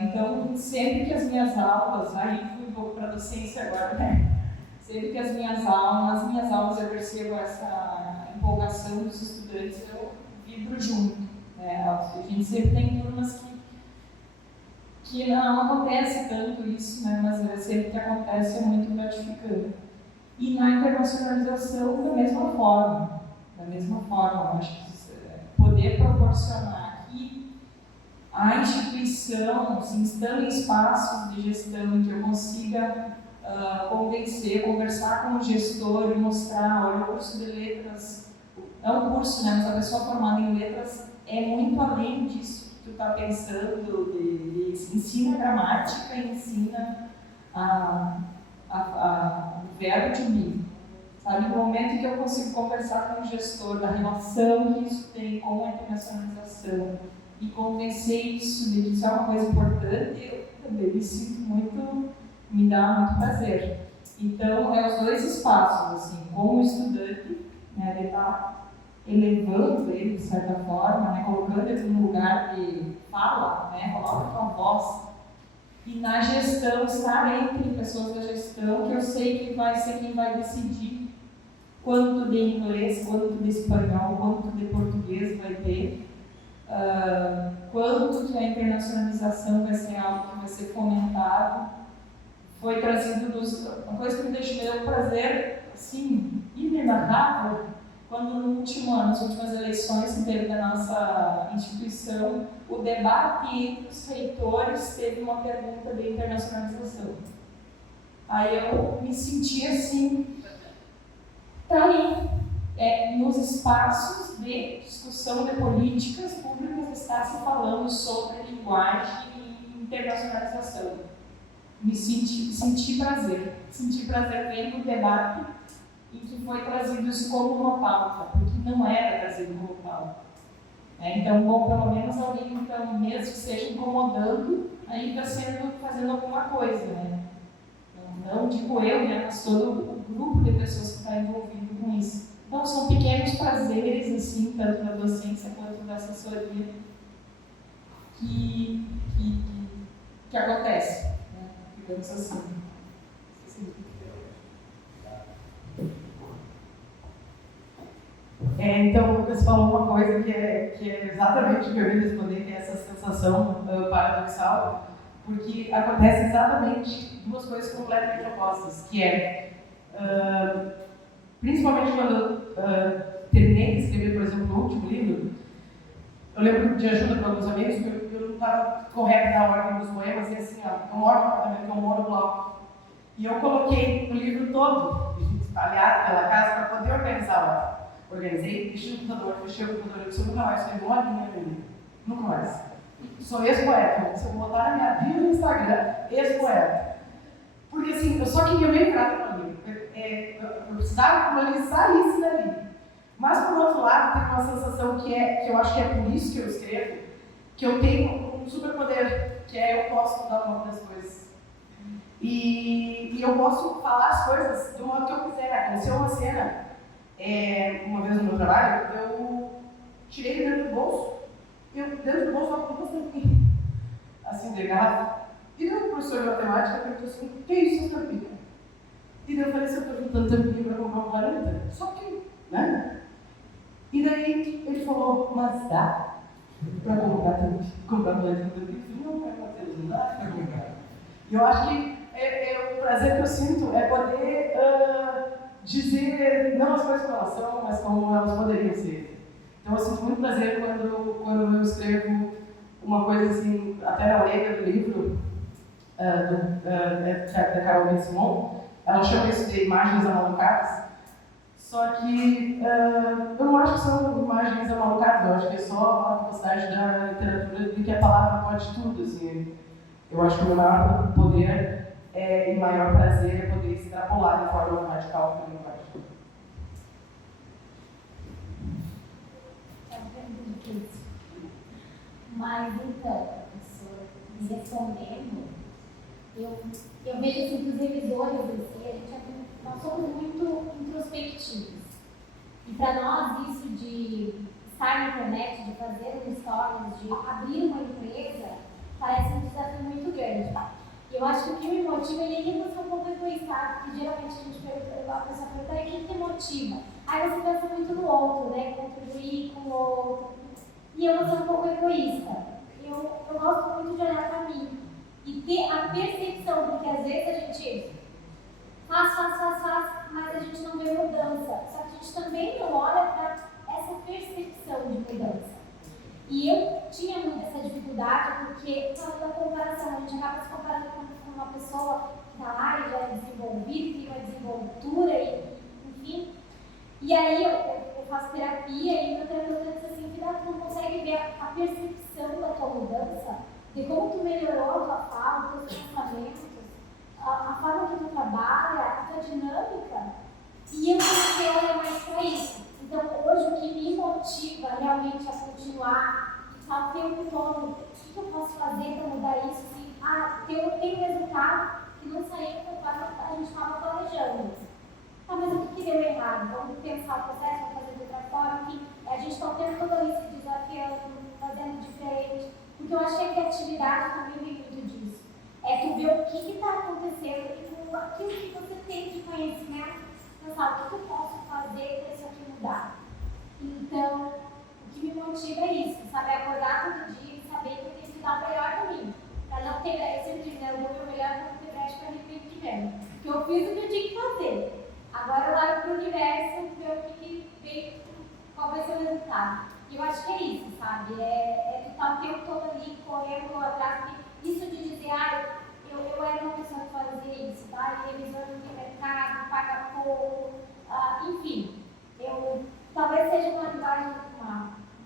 Então, sempre que as minhas aulas, aí fui um pouco para a docência agora, né? Sempre que as minhas aulas eu percebo essa empolgação dos estudantes, eu vibro junto. A gente sempre tem turmas que não acontece tanto isso, né? Mas sempre que acontece é muito gratificante. E na internacionalização, da mesma forma, eu acho que poder proporcionar que a instituição, assim, estando em espaços de gestão em que eu consiga conversar com o gestor e mostrar, olha, o curso de letras, é um curso, né, mas a pessoa formada em letras é muito além disso que tu está pensando, ensina a gramática, ensina o verbo to be. Sabe, no momento que eu consigo conversar com o gestor da relação que isso tem com a internacionalização e convencer isso de que isso é uma coisa importante, eu também me sinto muito, me dá muito prazer. Então, os dois espaços, assim, como estudante, né, de estar elevando ele de certa forma, né, colocando ele no lugar de fala, né, coloca a tua voz, e na gestão, estar entre pessoas da gestão, que eu sei que vai ser quem vai decidir quanto de inglês, quanto de espanhol, quanto de português vai ter, quanto que a internacionalização vai ser algo que vai ser fomentado. Foi trazido uma coisa que me deu um prazer, assim, inenarrável, quando nas últimas eleições que teve da nossa instituição, o debate entre os reitores teve uma pergunta de internacionalização. Aí eu me senti assim, tá aí, nos espaços de discussão de políticas públicas está se falando sobre linguagem e internacionalização. Senti prazer vendo o debate em que foi trazido isso como uma pauta, porque não era trazido como pauta. Então, bom, pelo menos alguém, então, mesmo que seja incomodando, ainda fazendo alguma coisa, né? Não digo eu, né, mas todo o grupo de pessoas que está envolvido com isso. Então, são pequenos prazeres, assim, tanto da docência quanto da assessoria, que acontece, né? Digamos assim. Então, o Lucas falou uma coisa que é exatamente o que eu ia responder, que é essa sensação paradoxal, porque acontece exatamente duas coisas completamente opostas, que é, principalmente quando eu terminei de escrever, por exemplo, o último livro, eu lembro de ajuda para alguns amigos, porque eu não estava correto na ordem dos poemas, e assim, eu moro no apartamento, que eu moro no bloco, e eu coloquei o livro todo, espalhado pela casa, para poder organizar a ordem. Organizei, fechei o computador, eu disse, eu nunca mais escrevi uma linha no livro. Nunca mais. Sou ex-poeta. Se eu botar na minha bio no Instagram, ex-poeta. Porque assim, eu só queria meio prato para mim. Eu precisava que ele saísse dali. Mas por outro lado, tem uma sensação que eu acho que é por isso que eu escrevo, que eu tenho um superpoder, que eu posso mudar o nome das coisas. E eu posso falar as coisas do modo que eu quiser. Aconteceu uma cena. Uma vez no meu trabalho, eu tirei ele dentro do bolso. Dentro do bolso, eu bastante assim, de garrafa. E daí o professor de matemática perguntou assim: o que é isso, tampinha? E daí eu falei: se eu estou juntando tampinha para comprar uma varanda, só que, né? E daí ele falou: mas dá para comprar uma varanda? Não, Matheus, não dá para comprar. E eu acho que o prazer que eu sinto é poder dizer não as coisas como elas são, mas como elas poderiam ser. Então eu sinto muito prazer quando eu escrevo uma coisa assim, até na orelha do livro da Carol Ben-Simon, ela chama isso de imagens amalucadas, só que eu não acho que são imagens amalucadas, eu acho que é só a capacidade da literatura de que a palavra pode tudo. Assim. Eu acho que o meu maior poder e maior prazer é poder extrapolar de forma radical para a linguagem. É uma pergunta difícil. Mas então, professora, me respondendo, eu vejo assim que os revisores, nós somos muito introspectivos. E para nós isso de estar na internet, de fazer stories, de abrir uma empresa, parece um desafio muito grande. E eu acho que o que me motiva é que você é um pouco egoísta, porque geralmente a gente pergunta, a pessoa pergunta, o que te motiva? Aí você pensa muito no outro, né? Contribuir com o outro. E eu vou ser um pouco egoísta. Eu gosto muito de olhar para mim e ter a percepção, porque às vezes a gente faz, mas a gente não vê mudança. Só que a gente também não olha para essa percepção de mudança. E eu tinha muito essa dificuldade, porque falando da comparação, a gente acaba se comparando com uma pessoa que está lá e já é desenvolvida, tem uma desenvoltura, enfim. E aí eu faço terapia e meu terapeuta diz assim, que tu não consegue ver a percepção da tua mudança, de como tu melhorou a tua fala, os teus pensamentos, a forma que tu trabalha, a tua dinâmica. E eu comecei a olhar mais para isso. Então, hoje, o que me motiva realmente a continuar, a ter um todo, o que eu posso fazer para mudar isso? Assim, eu tenho resultado que não saiu conforme a gente estava planejando. Mas o que deu errado? Vamos pensar o processo, vamos fazer de outra forma. Enfim, a gente está o tempo todo ali se desafiando, fazendo diferente. Porque eu acho que a criatividade também vem muito disso. É tu ver o que está acontecendo e com aquilo que você tem de conhecimento, pensar o que eu posso fazer para isso aqui mudar. Então, o que me motiva é isso, sabe? Acordar todo dia e saber que eu tenho que dar o melhor para mim. Para não ter, eu sempre digo, né? Eu dou o meu melhor para não ter brecha para arrependimento. Porque eu fiz o que eu tinha que fazer. Agora eu largo para o universo, ver o que vem, qual vai ser o resultado. E eu acho que é isso, sabe? É tu estar o tempo todo ali, correndo atrás. Isso de dizer, eu era uma pessoa que fazia isso, tá? Revisor no mercado, paga pouco, enfim. Talvez seja uma linguagem, um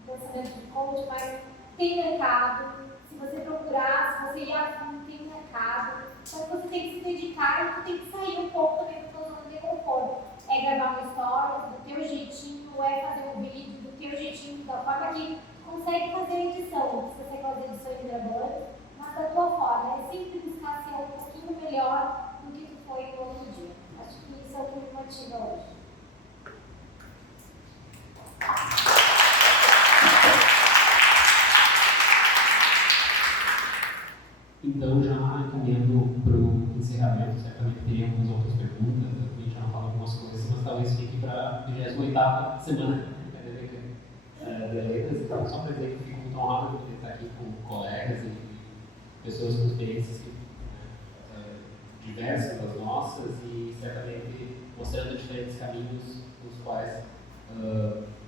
pensamento de coach, mas tem mercado. Se você procurar, se você ir a fundo, tem mercado. Só que você tem que se dedicar e você tem que sair um pouco também da sua zona de conforto. É gravar uma história do teu jeitinho, é fazer um vídeo do teu jeitinho, da forma que consegue fazer a edição. Se você quer fazer edições gravadoras, mas da tua forma. É sempre buscar ser um pouquinho melhor do que tu foi no outro dia. Acho que isso é o que me motiva hoje. Então, já encaminhando para o encerramento, certamente teríamos outras perguntas, a gente já não falou algumas coisas, mas talvez fique para a 28ª semana de letras. Então, só para dizer que fico muito honrado de poder estar aqui com colegas e pessoas com experiências diversas das nossas e certamente mostrando diferentes caminhos nos quais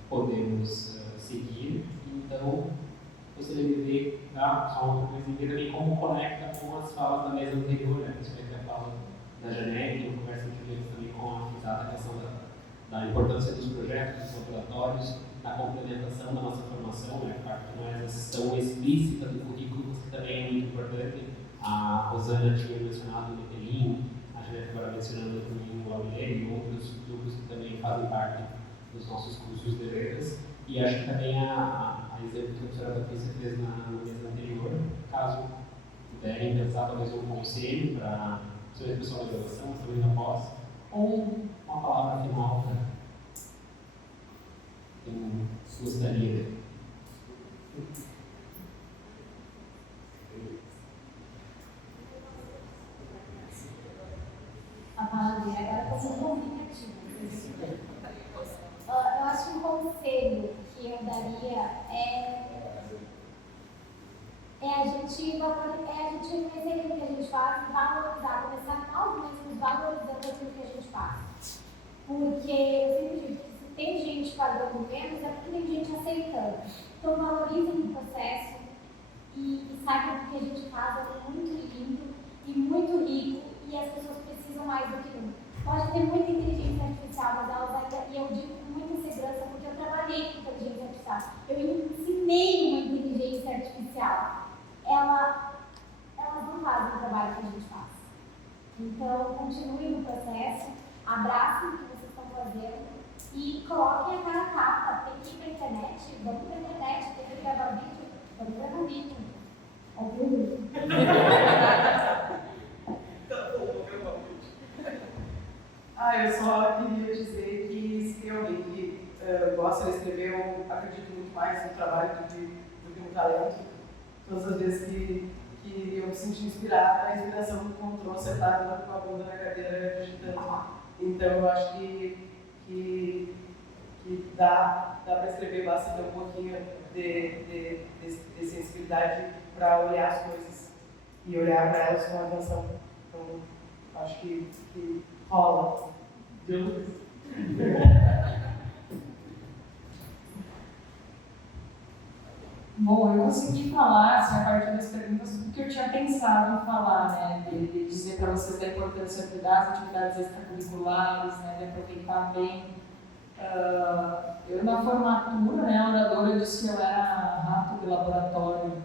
podemos seguir. Então, gostaria de ver só uma coisinha também como conecta com as falas da mesa anterior, né? Principalmente a fala da Janete, uma conversa que tivemos também com a exata questão da importância dos projetos, dos laboratórios, na complementação da nossa formação, né? A parte que não é essa tão explícita do currículo, que também é muito importante. A Rosana tinha mencionado o Metelin, a Janete agora mencionando também o Aurélio e outros grupos que também fazem parte dos nossos cursos de letras. E acho que também a exemplo que a professora Patrícia fez na mesa anterior, caso puderem pensar talvez um conselho para o seu pessoal da graduação, também na pós, ou uma palavra final para quem gostaria de. A palavra agora está muito convidativa. Eu acho que um conselho que eu daria é a gente reconhecer aquilo que a gente faz, valorizar, começar nós mesmos valorizando aquilo que a gente faz. Porque eu sempre digo que se tem gente pagando menos, é porque tem gente aceitando. Então valorizem o processo e saibam que o que a gente faz é muito lindo e muito rico e as pessoas precisam mais do que nunca. Pode ter muita inteligência artificial, mas elas ainda, e eu digo com muita segurança porque eu trabalhei com inteligência artificial. Eu ensinei uma inteligência artificial. Elas não fazem o trabalho que a gente faz. Então, continuem no processo, abracem o que vocês estão fazendo e coloquem a cara a tapa. Tem que ir para a internet, vamos para a internet, tem que gravar vídeo, vamos gravar vídeo. Ouviu? Eu só queria dizer que se tem alguém que gosta de escrever, eu acredito muito mais no trabalho do que no talento. Todas as vezes que eu me senti inspirada, a inspiração me encontrou sentada com a bunda na cadeira digitando. Então eu acho que dá para escrever, basta ter um pouquinho de sensibilidade para olhar as coisas e olhar para elas com atenção. Então acho que rola. Bom, eu consegui falar, assim, a partir das perguntas, tudo que eu tinha pensado em falar, né? De dizer para vocês da importância das atividades extracurriculares, né? De aproveitar bem. Eu, na formatura, né, a oradora disse que eu era rato de laboratório.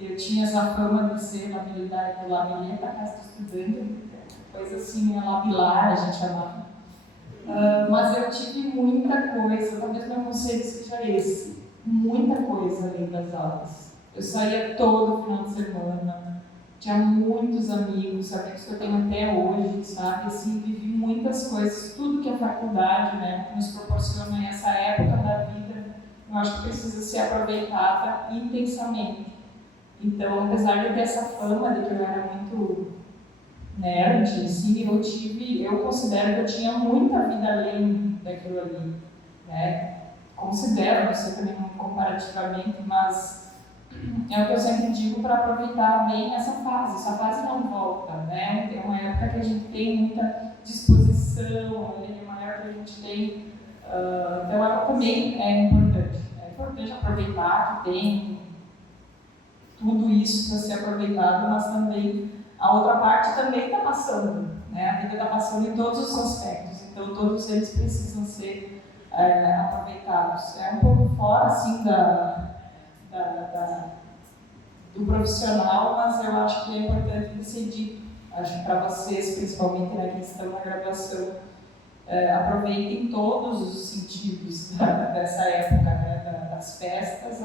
Eu tinha essa fama de ser na habilidade de labirinto da casa do estudante, coisa assim, labilar, a gente chamava. Mas eu tive muita coisa, talvez meu conselho seja esse, muita coisa além das aulas. Eu saía todo final de semana, tinha muitos amigos que eu tenho até hoje, sabe? Assim, vivi muitas coisas, tudo que a faculdade, né, nos proporciona nessa época da vida, eu acho que precisa ser aproveitada intensamente. Então, apesar de ter essa fama de que eu era muito nerd, assim, eu considero que eu tinha muita vida além daquilo ali, né? Considero, não sei também comparativamente, mas é o que eu sempre digo para aproveitar bem essa fase não volta, né? É uma época que a gente tem muita disposição, é uma época que a gente tem, então ela também é importante aproveitar que tem tudo isso para ser aproveitado, mas também a outra parte também está passando, né? A vida está passando em todos os aspectos, então todos eles precisam ser aproveitados. É um pouco fora assim do profissional, mas eu acho que é importante decidir. Acho que para vocês, principalmente na questão da graduação, aproveitem todos os sentidos dessa época, né? Das festas,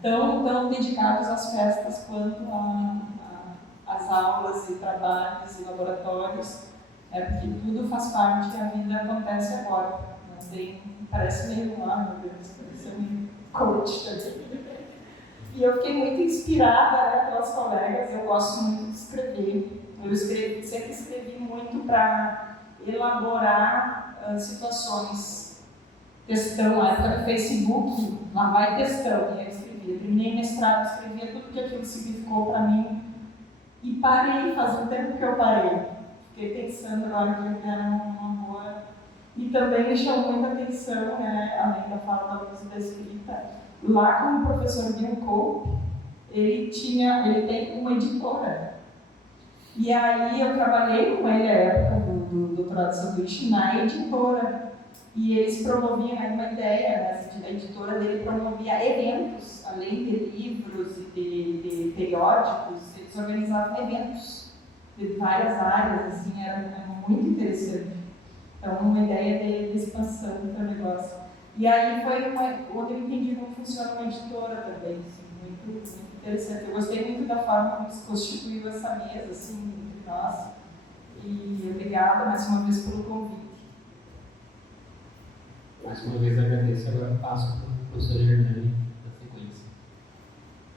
tão dedicados às festas quanto às aulas e trabalhos e laboratórios, porque tudo faz parte e a vida acontece agora. Parece meio, meu Deus, parece um coach também. E eu fiquei muito inspirada, né, pelas colegas. Eu gosto muito de escrever. Eu sempre escrevi muito para elaborar situações. Textão, na época do Facebook, lá vai textão. E eu escrevia. Terminei mestrado, escrevia tudo que aquilo significou para mim. E parei, faz um tempo que eu parei. Fiquei pensando agora que era uma boa. E também me chamou muita atenção, né, além da fala da música escrita, lá com o professor Bill Cope, ele tem uma editora. E aí eu trabalhei com ele na época do doutorado de sanduíche na editora. E eles promoviam, uma ideia, né, a editora dele promovia eventos, além de livros e de periódicos, eles organizavam eventos de várias áreas, assim, era muito interessante. Então, uma ideia de expansão do negócio. E aí foi onde eu entendi como funciona uma editora também, assim, muito interessante. Eu gostei muito da forma como se constituiu essa mesa, assim, entre nós. E obrigada mais uma vez pelo convite. Mais uma vez agradeço. Agora passo para o professor Hernani da sequência.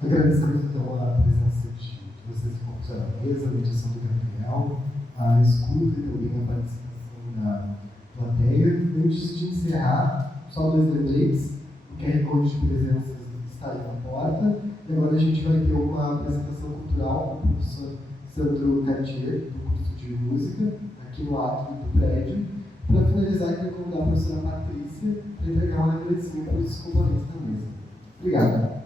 Agradecemos então a presença de vocês que compuseram a mesa, a mediação do Gabriel, a escuta e também a participação da plateia. Antes de encerrar, só 2 lembretes. O QR Code de presença está aí na porta. E agora a gente vai ter uma apresentação cultural com o professor Sandro Cartier, do curso de música, aqui no átrio do prédio. Para finalizar, eu quero convidar a professora Patrícia para entregar um agradecimento para os componentes da mesa. Obrigado.